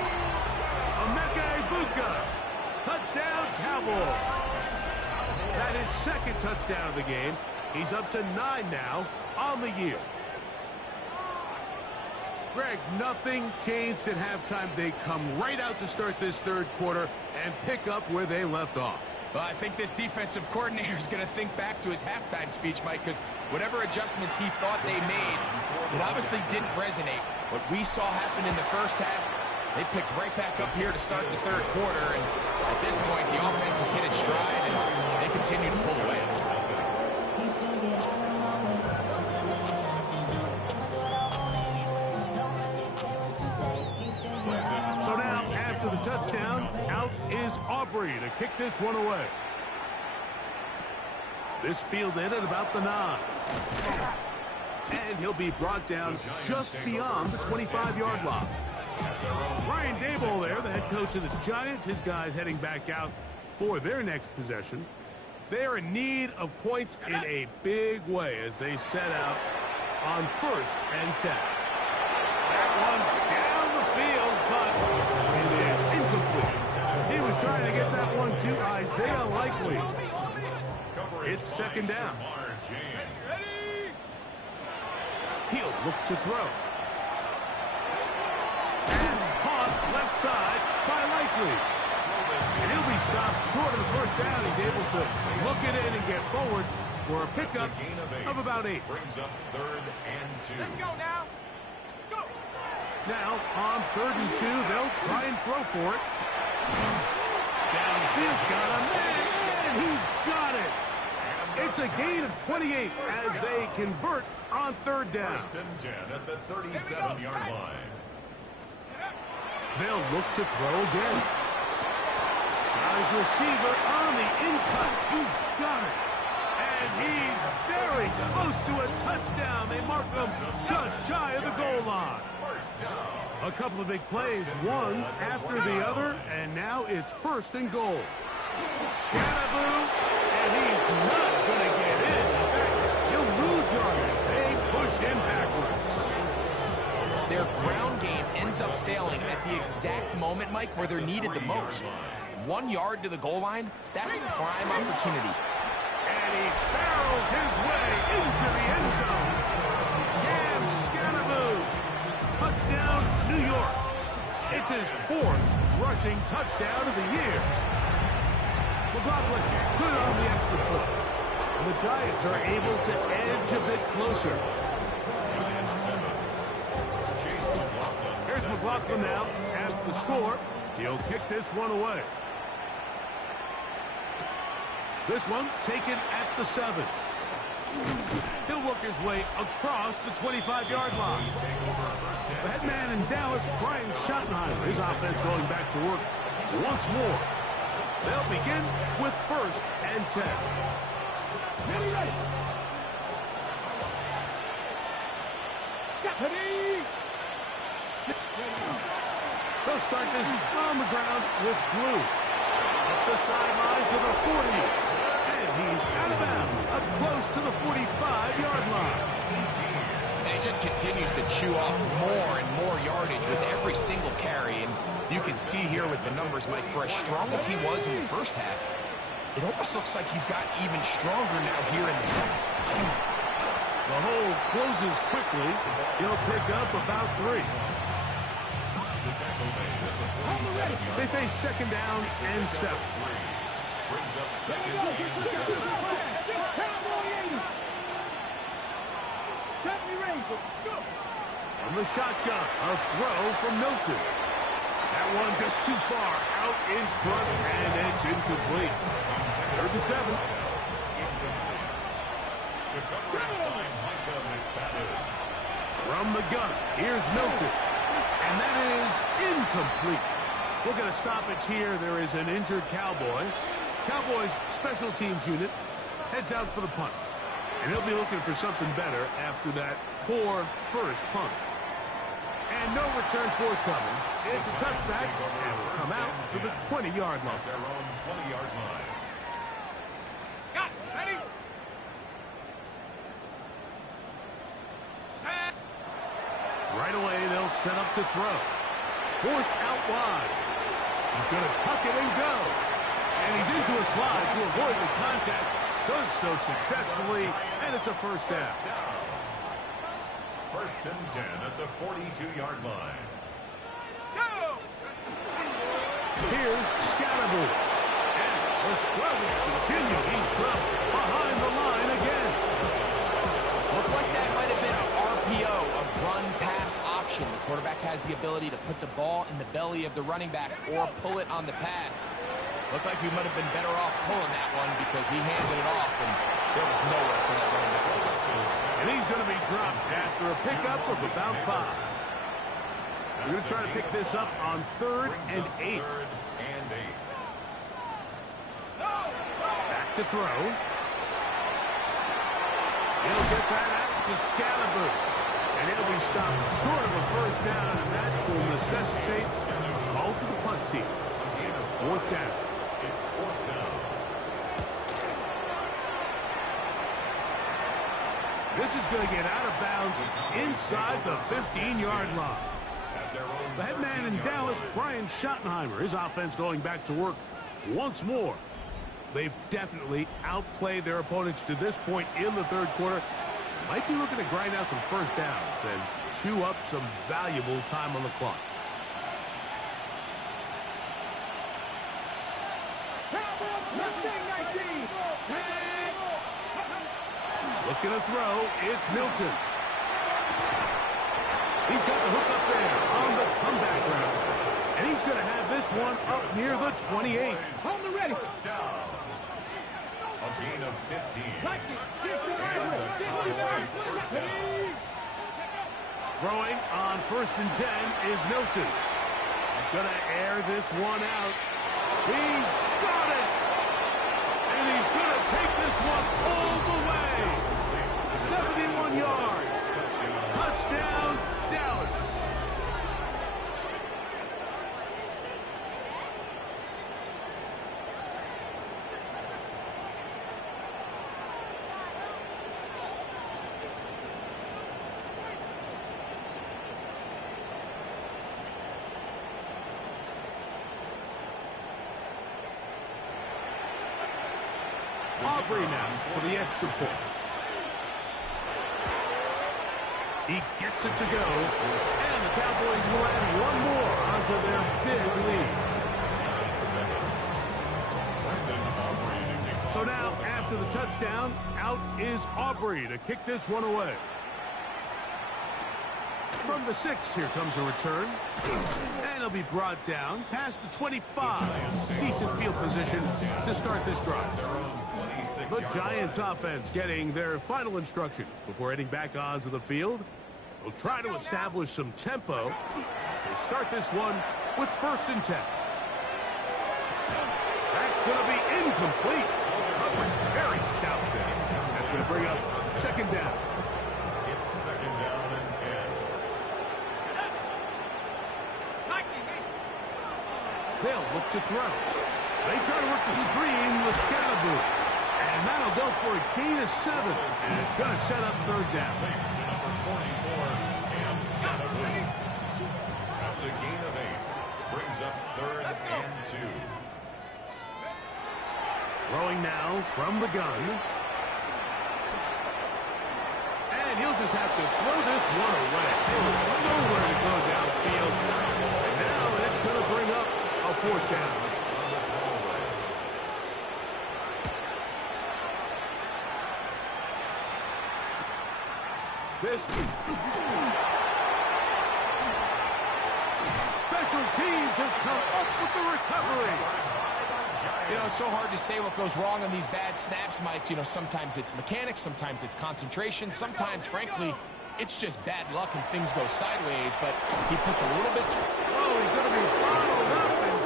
Emeka Ibuka. Touchdown, Cowboys. That is 2nd touchdown of the game. He's up to 9 now on the year. Greg, nothing changed at halftime. They come right out to start this 3rd quarter and pick up where they left off. Well, I think this defensive coordinator is going to think back to his halftime speech, Mike, because whatever adjustments he thought they made, it obviously didn't resonate. What we saw happen in the first half, they picked right back up here to start the 3rd quarter, and at this point, the offense has hit its stride, and they continue to pull away. So now, after the touchdown, out is Aubrey to kick this one away. This fielded at about the 9. And he'll be brought down just beyond the 25-yard line. Ryan Daboll there, the head coach of the Giants. His guys heading back out for their next possession. They're in need of points in a big way as they set out on 1st and 10. That one down the field, but it is incomplete. He was trying to get that one to Isaiah Likely. It's 2nd down. He'll look to throw. And caught left side by Likely. And he'll be stopped short of the 1st down. He's able to look it in and get forward for a pickup of about 8. Brings up 3rd and 2. Let's go now. Go. Now on 3rd and 2, they'll try and throw for it. Downfield, got a man, and he's got it. It's a gain of 28 as they convert on 3rd down. 1st and 10 at the 37-yard line. They'll look to throw again. Got his receiver on the in-cut. He's got it. And he's very close to a touchdown. They mark him just shy of the goal line. A couple of big plays, one after the other, and now it's 1st and goal. Scatterboo, and he's not going to get in. In fact, he'll lose yardage. They push him backwards. Their ground game ends up failing at the exact moment, Mike, where they're needed the most. 1 yard to the goal line, that's prime opportunity. And he barrels his way into the end zone. Cam Scatterboo. Touchdown, New York. It's his 4th rushing touchdown of the year. McLaughlin good on the extra point. And the Giants are able to edge a bit closer. Here's McLaughlin now at the score. He'll kick this one away. This one taken at the 7. He'll work his way across the 25-yard line. The head man in Dallas, Brian Schottenheimer, his offense going back to work once more. They'll begin with 1st and 10. They'll start this on the ground with Blue. Up the sideline to the 40. And he's out of bounds, up close to the 45-yard line. And he just continues to chew off more and more yardage with every single carry. And you can see here with the numbers, Mike, for as strong as he was in the first half, it almost looks like he's got even stronger now here in the second. The hole closes quickly. He'll pick up about 3. They face 2nd down and 7. Brings up 2nd and 7. From the shotgun, a throw from Milton. That one just too far out in front, and it's incomplete. 3rd and 7. From the gun, here's Milton. And that is incomplete. We'll get a stoppage here. There is an injured Cowboy. Cowboys' special teams unit heads out for the punt. And he'll be looking for something better after that poor first punt. And no return forthcoming. It's a touchback, and will come out to the 20-yard line. Their own 20-yard line. Got it. Ready? Set. Right away, they'll set up to throw. Forced out wide. He's going to tuck it and go. And he's into a slide to avoid the contact. Does so successfully, and it's a first down. First and 10 at the 42-yard line. Go! Here's Scalaboo. And the struggles continue. He's dropped behind the line again. Looked like that might have been an RPO, a run-pass option. The quarterback has the ability to put the ball in the belly of the running back or pull it on the pass. Looked like we might have been better off pulling that one because he handed it off, and there was nowhere for that running back. And he's going to be dropped after a pickup of about 5. We're going to try to pick this up on 3rd and 8. Back to throw. He'll get that out to Scalaboo. And he'll be stopped short of a first down, and that will necessitate a call to the punt team. It's 4th down. It's 4th down. This is going to get out of bounds inside the 15-yard line. The head man in Dallas, Brian Schottenheimer, his offense going back to work once more. They've definitely outplayed their opponents to this point in the 3rd quarter. Might be looking to grind out some first downs and chew up some valuable time on the clock. Looking to throw, it's Milton. He's got the hook up there on the comeback route. And he's going to have this one up near the 28. Hold the ready. First down. A gain of 15. Like it. Get the right way. Get the right way. Throwing on 1st and 10 is Milton. He's going to air this one out. He's got it. And he's going to take this one all the way. 71 yards. Touchdown, Dallas. Aubrey now for the extra point. He gets it to go, and the Cowboys will add one more onto their big lead. So now, after the touchdown, out is Aubrey to kick this one away. From the 6, here comes a return. And he'll be brought down past the 25. Decent field position to start this drive. The Giants offense getting their final instructions before heading back onto the field. They'll try to establish some tempo as they start this one with 1st and 10. That's going to be incomplete. Coverage very stout there. That's going to bring up 2nd down. It's 2nd down and 10. They'll look to throw. They try to work the screen with Scalaboo. And that'll go for a gain of 7. And it's going to set up 3rd down. Number 44, Cam Scalaboo. That's a gain of 8. Brings up 3rd and 2. Throwing now from the gun. And he'll just have to throw this one away. There's nowhere to go downfield. And now it's going to bring up a 4th down. This special teams has come up with the recovery. You know, it's so hard to say what goes wrong on these bad snaps, Mike. You know, sometimes it's mechanics, sometimes it's concentration, sometimes, frankly, it's just bad luck and things go sideways, but he puts a little bit... Oh, he's going to be bottled up, and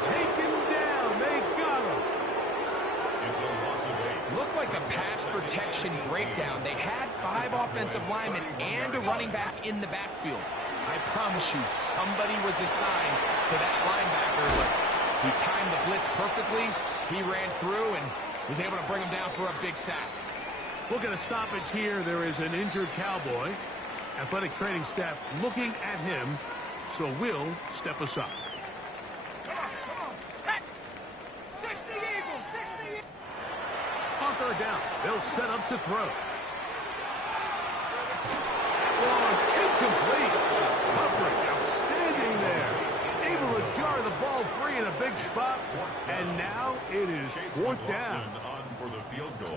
pass protection breakdown. They had 5 offensive linemen and a running back in the backfield. I promise you, somebody was assigned to that linebacker, but he timed the blitz perfectly. He ran through and was able to bring him down for a big sack. We'll get a stoppage here. There is an injured Cowboy. Athletic training staff looking at him, so we'll step aside. Come on, set. 60 Eagles, 60. On third down, they'll set up to throw. One incomplete. Humphrey, outstanding there. Able to jar the ball free in a big spot. And now it is fourth down.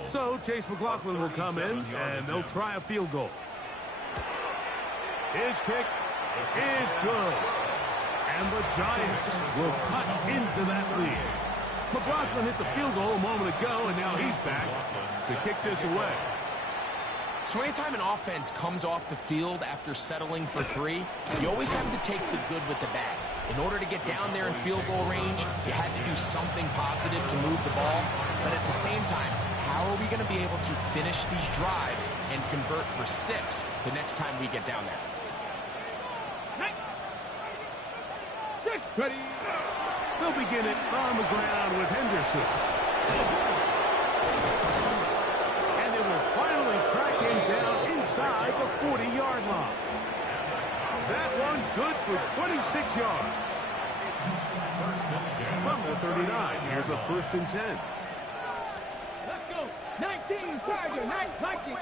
So Chase McLaughlin will come in, and they'll try a field goal. His kick is good. And the Giants will cut into that lead. McLaughlin hit the field goal a moment ago, and now he's back to kick this away. So anytime an offense comes off the field after settling for 3, you always have to take the good with the bad. In order to get down there in field goal range, you had to do something positive to move the ball. But at the same time, how are we going to be able to finish these drives and convert for 6 the next time we get down there? Ready. They'll begin it on the ground with Henderson. And they will finally track him down inside the 40-yard line. That one's good for 26 yards. From the 39, here's a 1st and 10. Let's go. 19, Tiger, 19.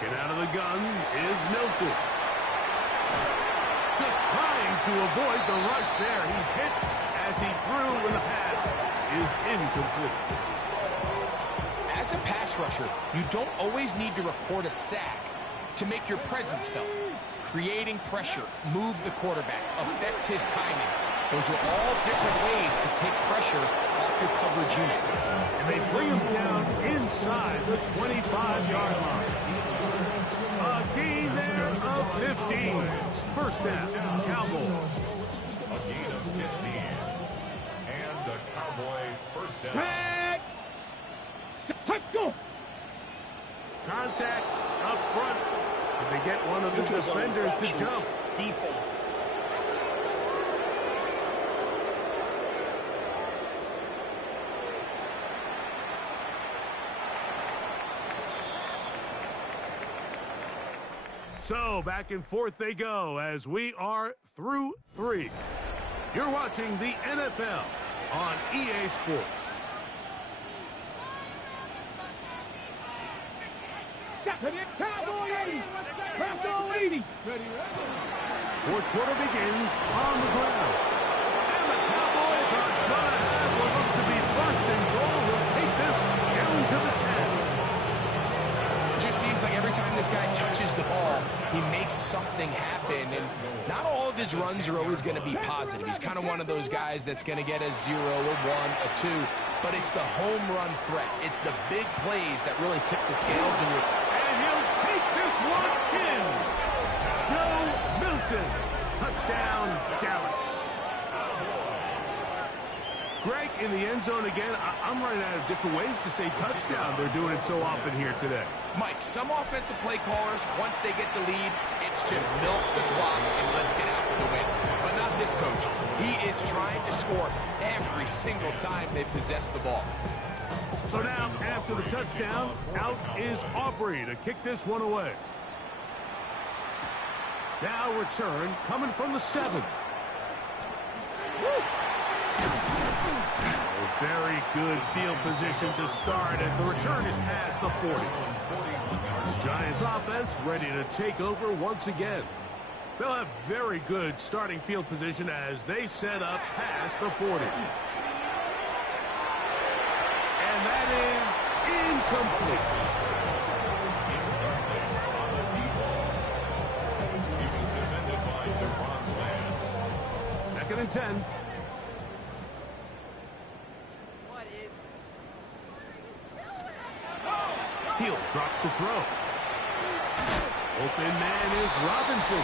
Get out of the gun is Milton. Just trying to avoid the rush there. He's hit as he threw when the pass is incomplete. As a pass rusher, you don't always need to record a sack to make your presence felt. Creating pressure, move the quarterback, affect his timing. Those are all different ways to take pressure off your coverage unit. And they bring him down inside the 25-yard line. A gain there of 15. 1st down, Cowboys. A gain of 15. And the Cowboy 1st down. Tag. Let's go. Contact up front. Did they get one of the defenders to jump? Defense. So back and forth they go as we are through 3. You're watching the NFL on EA Sports. Cowboy 80. Cowboy 80. Fourth quarter begins on the ground. And the Cowboys are going to have what looks to be 1st and goal. Will take this down to the 10. It just seems like every time this guy touches the ball, he makes something happen. And not all of his runs are always going to be positive. He's kind of one of those guys that's going to get a 0, a 1, a 2. But it's the home run threat. It's the big plays that really tip the scales in your... And he'll take this one in. Joe Milton. Touchdown, Dallas. Greg in the end zone again. I'm running out of different ways to say touchdown. They're doing it so often here today. Mike, some offensive play callers, once they get the lead, it's just milk the clock and let's get out for the win. But not this coach. He is trying to score every single time they possess the ball. So now, after the touchdown, out is Aubrey to kick this one away. Now return coming from the 7. A very good field position to start as the return is past the 40. The Giants offense ready to take over once again. They'll have very good starting field position as they set up past the 40. And that is incomplete. Second and 10. He'll drop to throw. Open man is Robinson.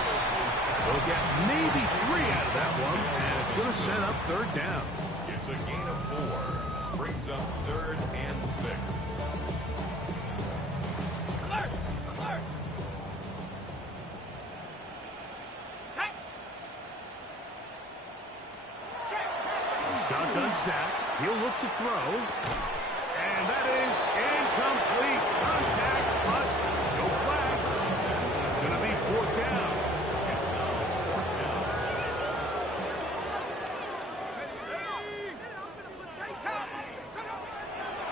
They'll get maybe 3 out of that one, and It's going to set up third down. It's a gain of 4. Brings up 3rd and 6. Alert! Alert! Check! Check! Shotgun snap. He'll look to throw. And that is incomplete. Contact, but no flags. It's going to be 4th down. It's now 4th down.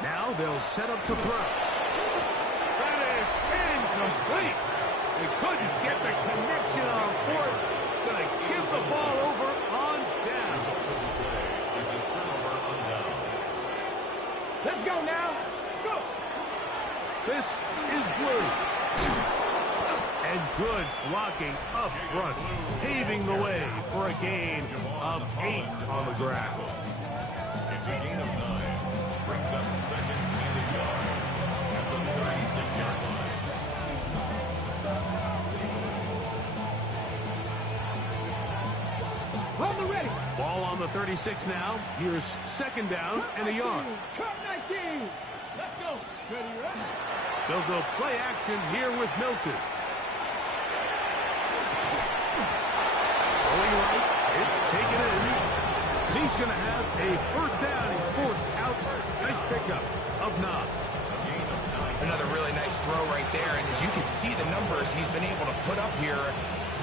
Now they'll set up to throw. That is incomplete. They couldn't get the connection on 4th. Going to give the ball over on down. Result of the play is a turnover on downs. Let's go now. Let's go. This is blue. And good blocking up front, paving the way for a gain of 8 on the ground. It's a gain of 9. Brings up 2nd and a yard at the 36-yard line. On the ready. Ball on the 36 now. Here's 2nd down and a yard. Cut 19. Let's go. Ready, right? They'll go play action here with Milton. Going right, it's taken in. And he's going to have a 1st down. He's forced out. Nice pickup of 9. Another really nice throw right there, and as you can see the numbers he's been able to put up here,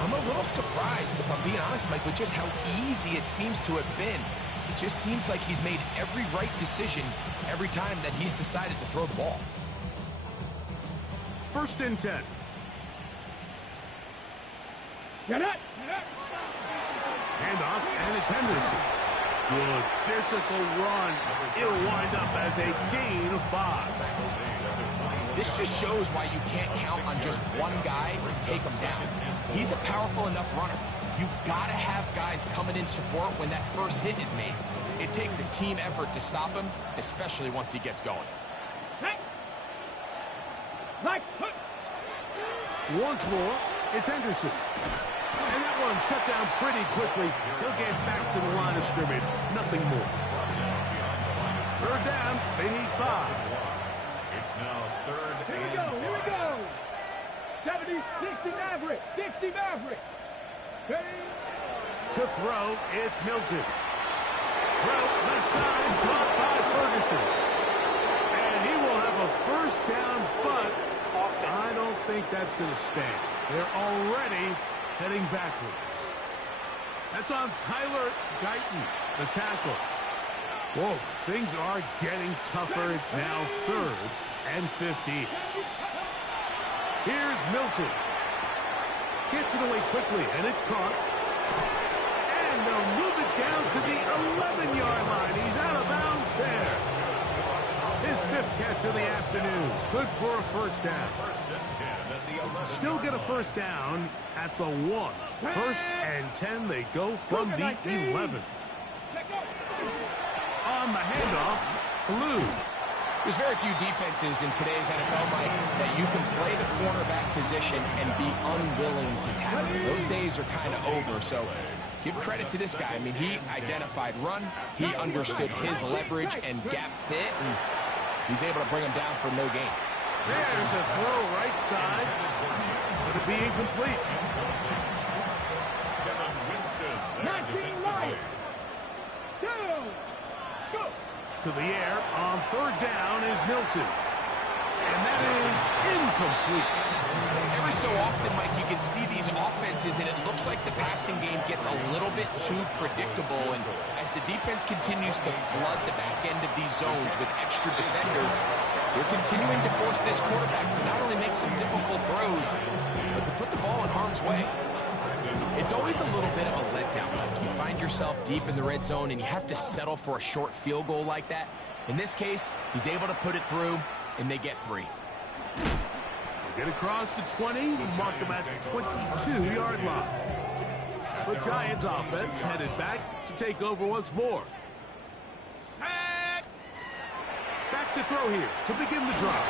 I'm a little surprised, if I'm being honest, Mike, with just how easy it seems to have been. It just seems like he's made every right decision every time that he's decided to throw the ball. 1st and 10. Get it. Handoff, and it's Henderson. Good physical run. It'll wind up as a gain of 5. This just shows why you can't count on just one guy to take him down. He's a powerful enough runner. You gotta have guys coming in support when that first hit is made. It takes a team effort to stop him, especially once he gets going. Hey. Nice. Once more, it's Henderson. And that one shut down pretty quickly. He'll get back to the line of scrimmage. Nothing more. 3rd down. They need 5. It's now 3rd Here we and go. Here we 5. go. 70, 60 Maverick. 60 Maverick. Ready. To throw, it's Milton. Throw, left side, caught by Ferguson. And he will have a 1st down, but I don't think that's going to stand. They're already heading backwards. That's on Tyler Guyton, the tackle. Whoa, things are getting tougher. It's now 3rd and 15. Here's Milton. Gets it away quickly, and it's caught. And they'll move it down to the 11-yard line. He's out of bounds there. His 5th catch of the afternoon. Good for a 1st down. 1st and 10 at the 11. Still get a 1st down at the 1. 1st and 10, they go from the 11. On the handoff, Blue. There's very few defenses in today's NFL, Mike, that you can play the cornerback position and be unwilling to tackle. Those days are kind of over, so give credit to this guy. I mean, he identified run, he understood his leverage and gap fit, and he's able to bring him down for no gain. There's a throw right side. Going to be incomplete. 19 Lions. Down. Let's go. To the air on 3rd down is Milton. And that is incomplete. Every so often, Mike, you can see these offenses, and it looks like the passing game gets a little bit too predictable. And as the defense continues to flood the back end of these zones with extra defenders, they're continuing to force this quarterback to not only make some difficult throws, but to put the ball in harm's way. It's always a little bit of a letdown. Like you find yourself deep in the red zone, and you have to settle for a short field goal like that. In this case, he's able to put it through, and they get 3. Get across the 20, mark him at the 22-yard line. The Giants offense headed back to take over once more. Back to throw here to begin the drive.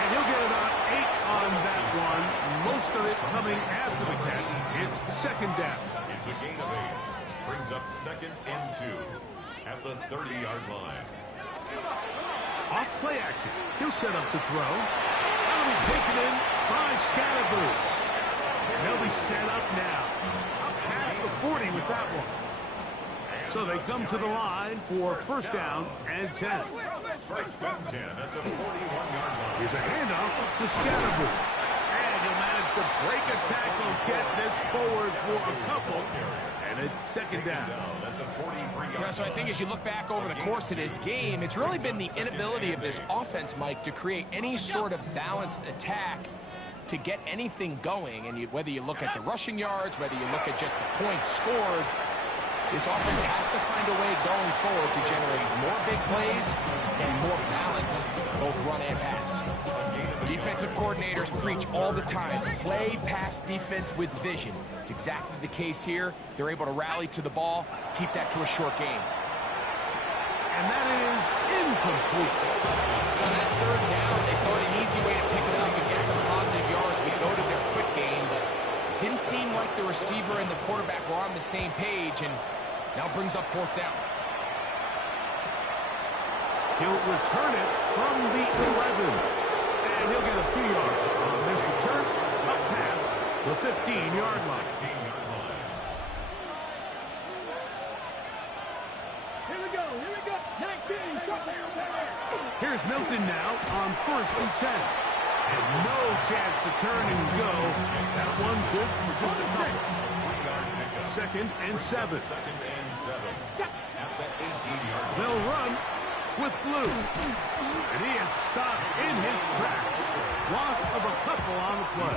And he'll get about 8 on that one. Most of it coming after the catch. It's 2nd down. It's a gain of 8. Brings up 2nd and 2 at the 30-yard line. Off play action. He'll set up to throw. That'll be taken in by Scatterboo. And they'll be set up now. Up past the 40 with that one. So they come to the line for first down and 10. First and 10 at the 41-yard line. Here's a handoff to Scatterboo. And he'll manage to break a tackle, get this forward for a couple. And it's second down. Yeah, so I think as you look back over the course of this game, it's really been the inability of this offense, Mike, to create any sort of balanced attack to get anything going. And whether you look at the rushing yards, whether you look at just the points scored, this offense has to find a way going forward to generate more big plays and more balance, both run and pass. Defensive coordinators preach all the time, play pass defense with vision. It's exactly the case here. They're able to rally to the ball, keep that to a short game. And that is incomplete. On that third down, they thought an easy way to pick it up and get some positive yards would go to their quick game, but it didn't seem like the receiver and the quarterback were on the same page, and now brings up fourth down. He'll return it from the 11. And he'll get a few yards on this return up past the 15-yard line. Here we go. 19. Here's Milton now on first and 10. And no chance to turn and go. That one good for just a couple. Second and 7. They'll run with Blue. And he is stopped in his tracks. Loss of a couple on the play.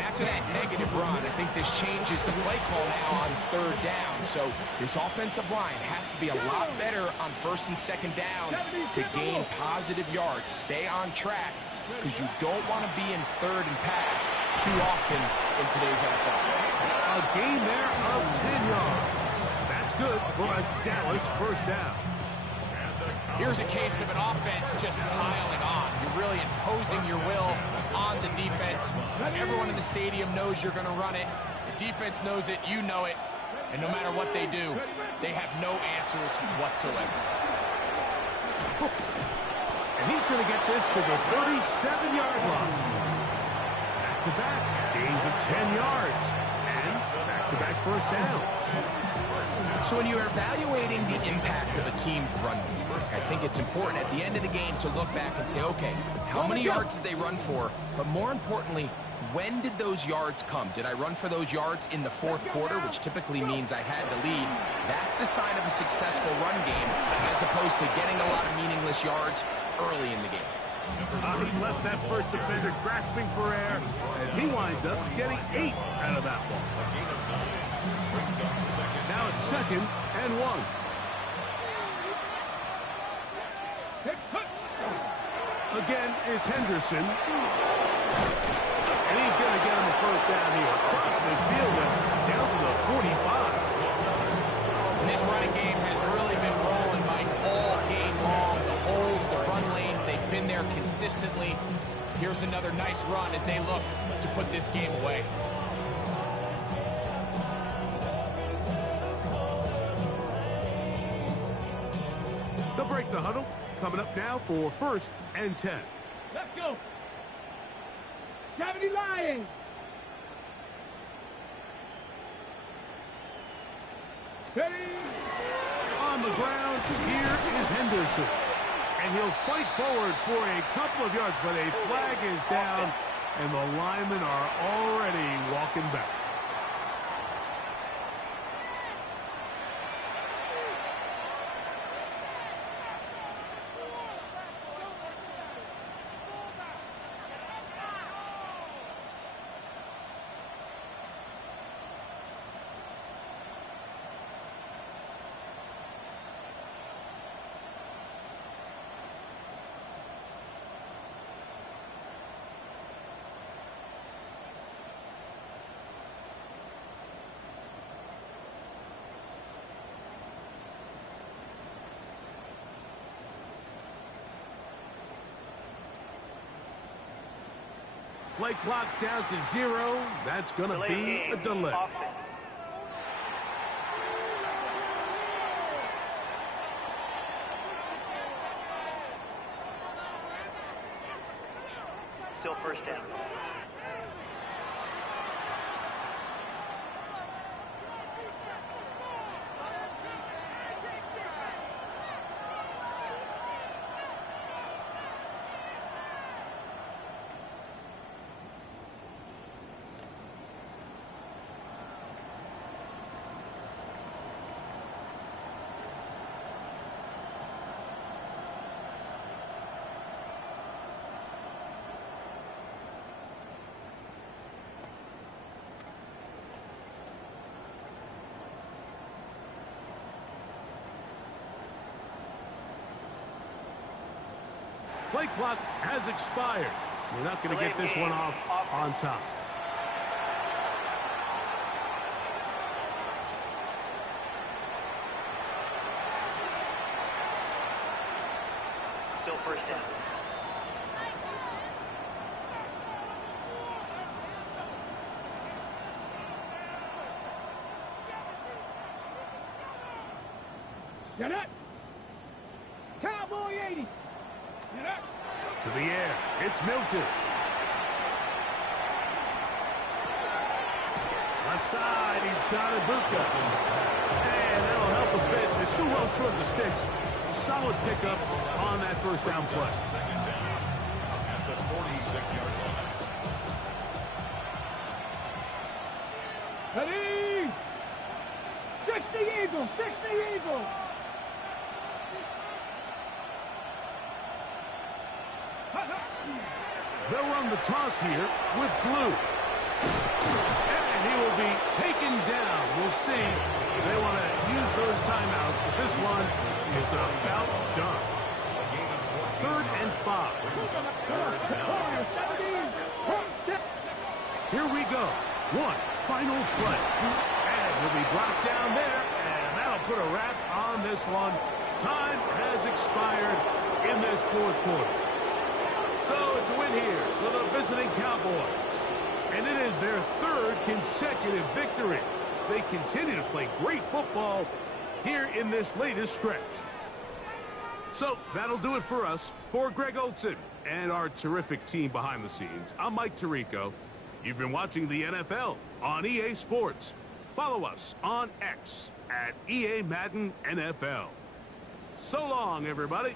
After that negative run, I think this changes the play call now on third down. So this offensive line has to be a lot better on first and second down to gain positive yards. Stay on track, because you don't want to be in third and pass too often in today's NFL. A gain there of 10 yards. That's good for a Dallas first down. Here's a case of an offense just piling on. You're really imposing your will on the defense. Everyone in the stadium knows you're going to run it. The defense knows it, you know it. And no matter what they do, they have no answers whatsoever. And he's going to get this to the 37-yard line. Back-to-back gains of 10 yards. And back-to-back first downs. So when you're evaluating the impact of a team's run game, I think it's important at the end of the game to look back and say, okay, how many yards did they run for? But more importantly, when did those yards come? Did I run for those yards in the fourth quarter, which typically means I had the lead? That's the sign of a successful run game, as opposed to getting a lot of meaningless yards early in the game. He left that first defender grasping for air as he winds up getting 8 out of that one. Now it's second and 1. Again, it's Henderson. And he's going to get him a first down here. Across midfield down to the 45. And this running game has really been rolling, Mike, all game long. The holes, the run lanes, they've been there consistently. Here's another nice run as they look to put this game away. They'll break the huddle. Coming up now for first and 10. Let's go. Gravity Lions. Steady. On the ground, here is Henderson. And he'll fight forward for a couple of yards, but a flag is down, and the linemen are already walking back. Play clock down to 0. That's going to be a delay. Still first down. Play clock has expired. We're not going to get this one off on top. Still first down. Get it. Cowboy 80. Get it. To the air. It's Milton. Left side. He's got Ibuka. And that'll help a bit. They're still well short of the sticks. A solid pickup on that first down play. Second down at the 46-yard line. Ready. 60 Eagles. 60 Eagles. They'll run the toss here with Blue. And he will be taken down. We'll see. They want to use those timeouts, but this one is about done. 3rd and 5. Here we go. One final play. And he'll be brought down there, and that'll put a wrap on this one. Time has expired in this 4th quarter. So it's a win here for the visiting Cowboys. And it is their 3rd consecutive victory. They continue to play great football here in this latest stretch. So that'll do it for us. For Greg Olson and our terrific team behind the scenes, I'm Mike Tirico. You've been watching the NFL on EA Sports. Follow us on X at EA Madden NFL. So long, everybody.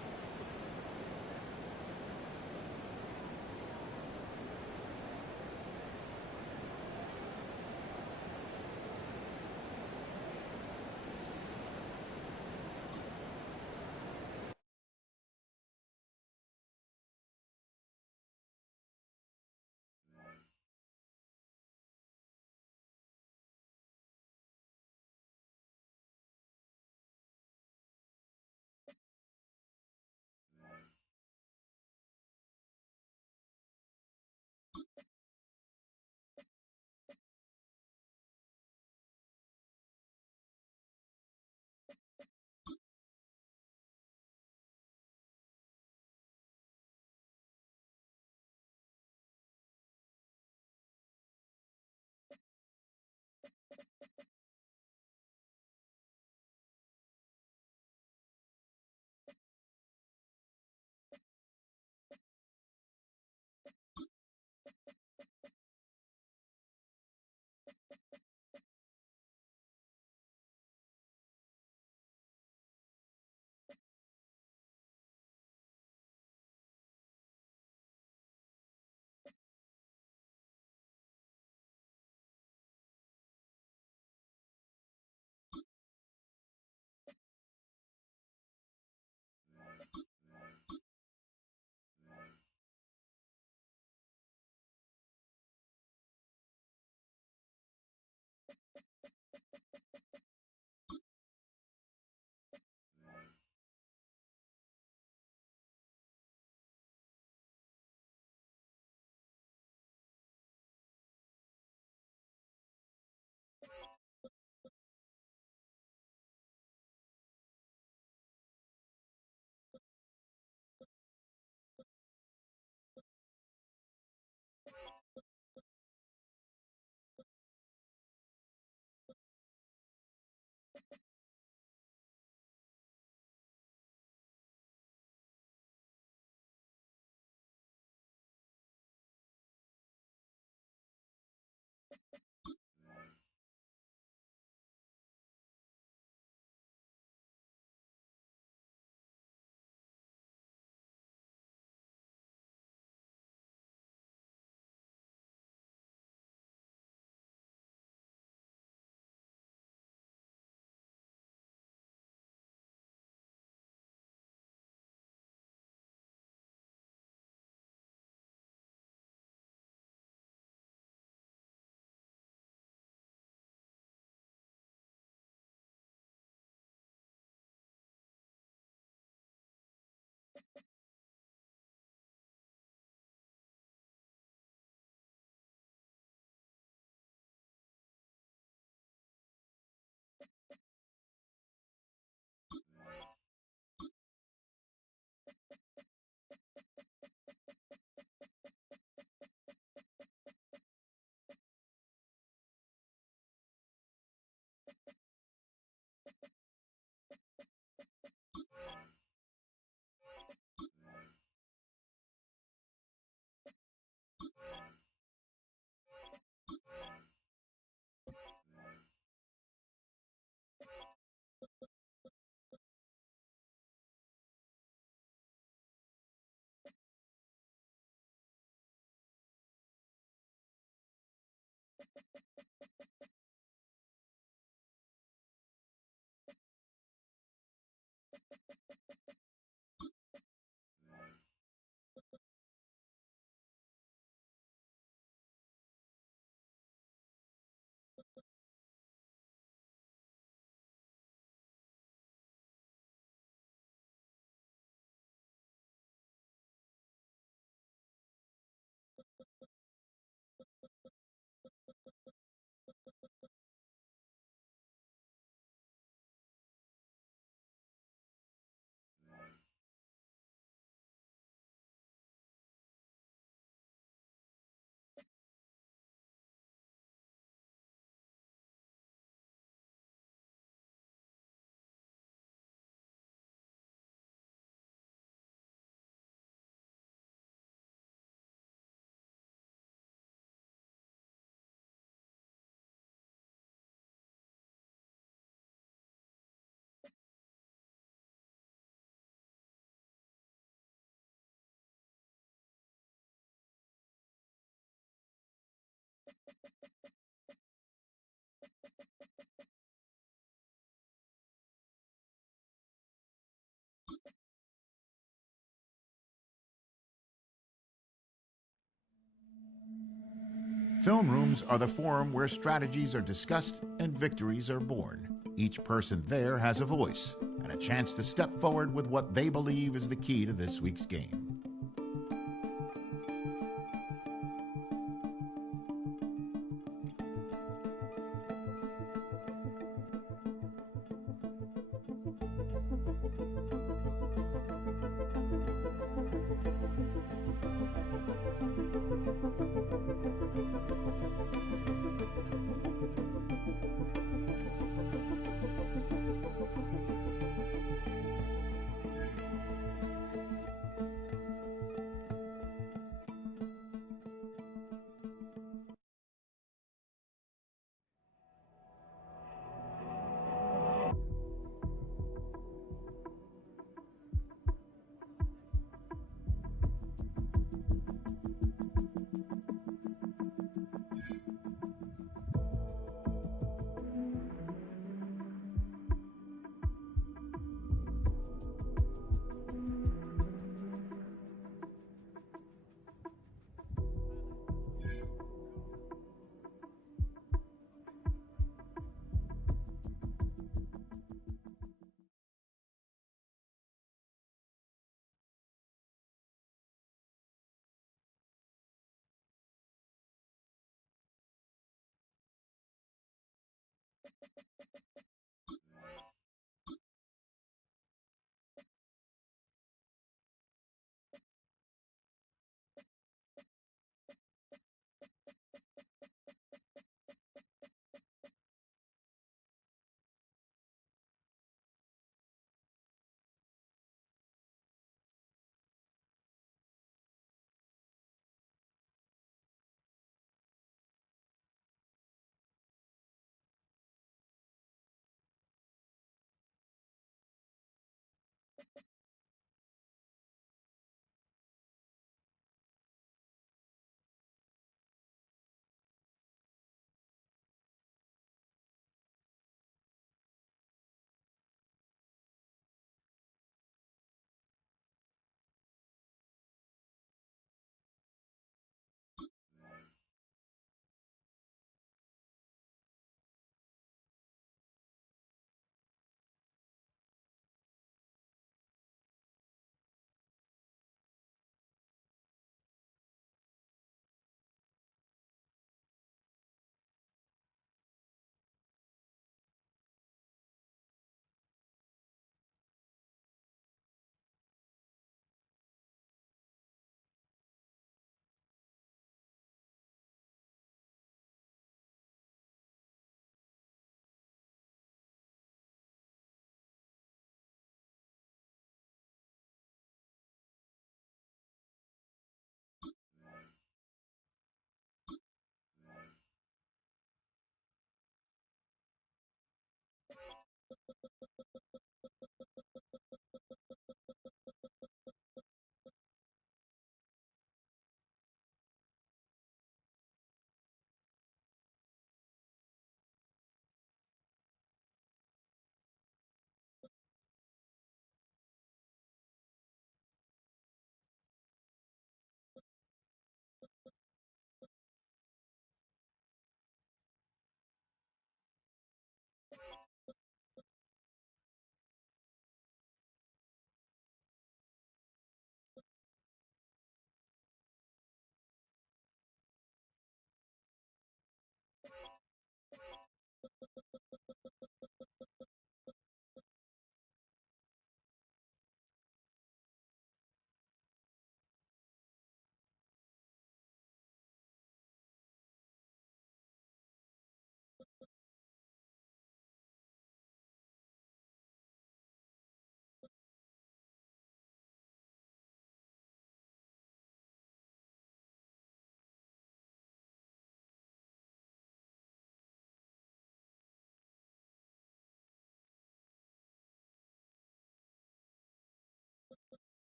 Film rooms are the forum where strategies are discussed and victories are born. Each person there has a voice and a chance to step forward with what they believe is the key to this week's game.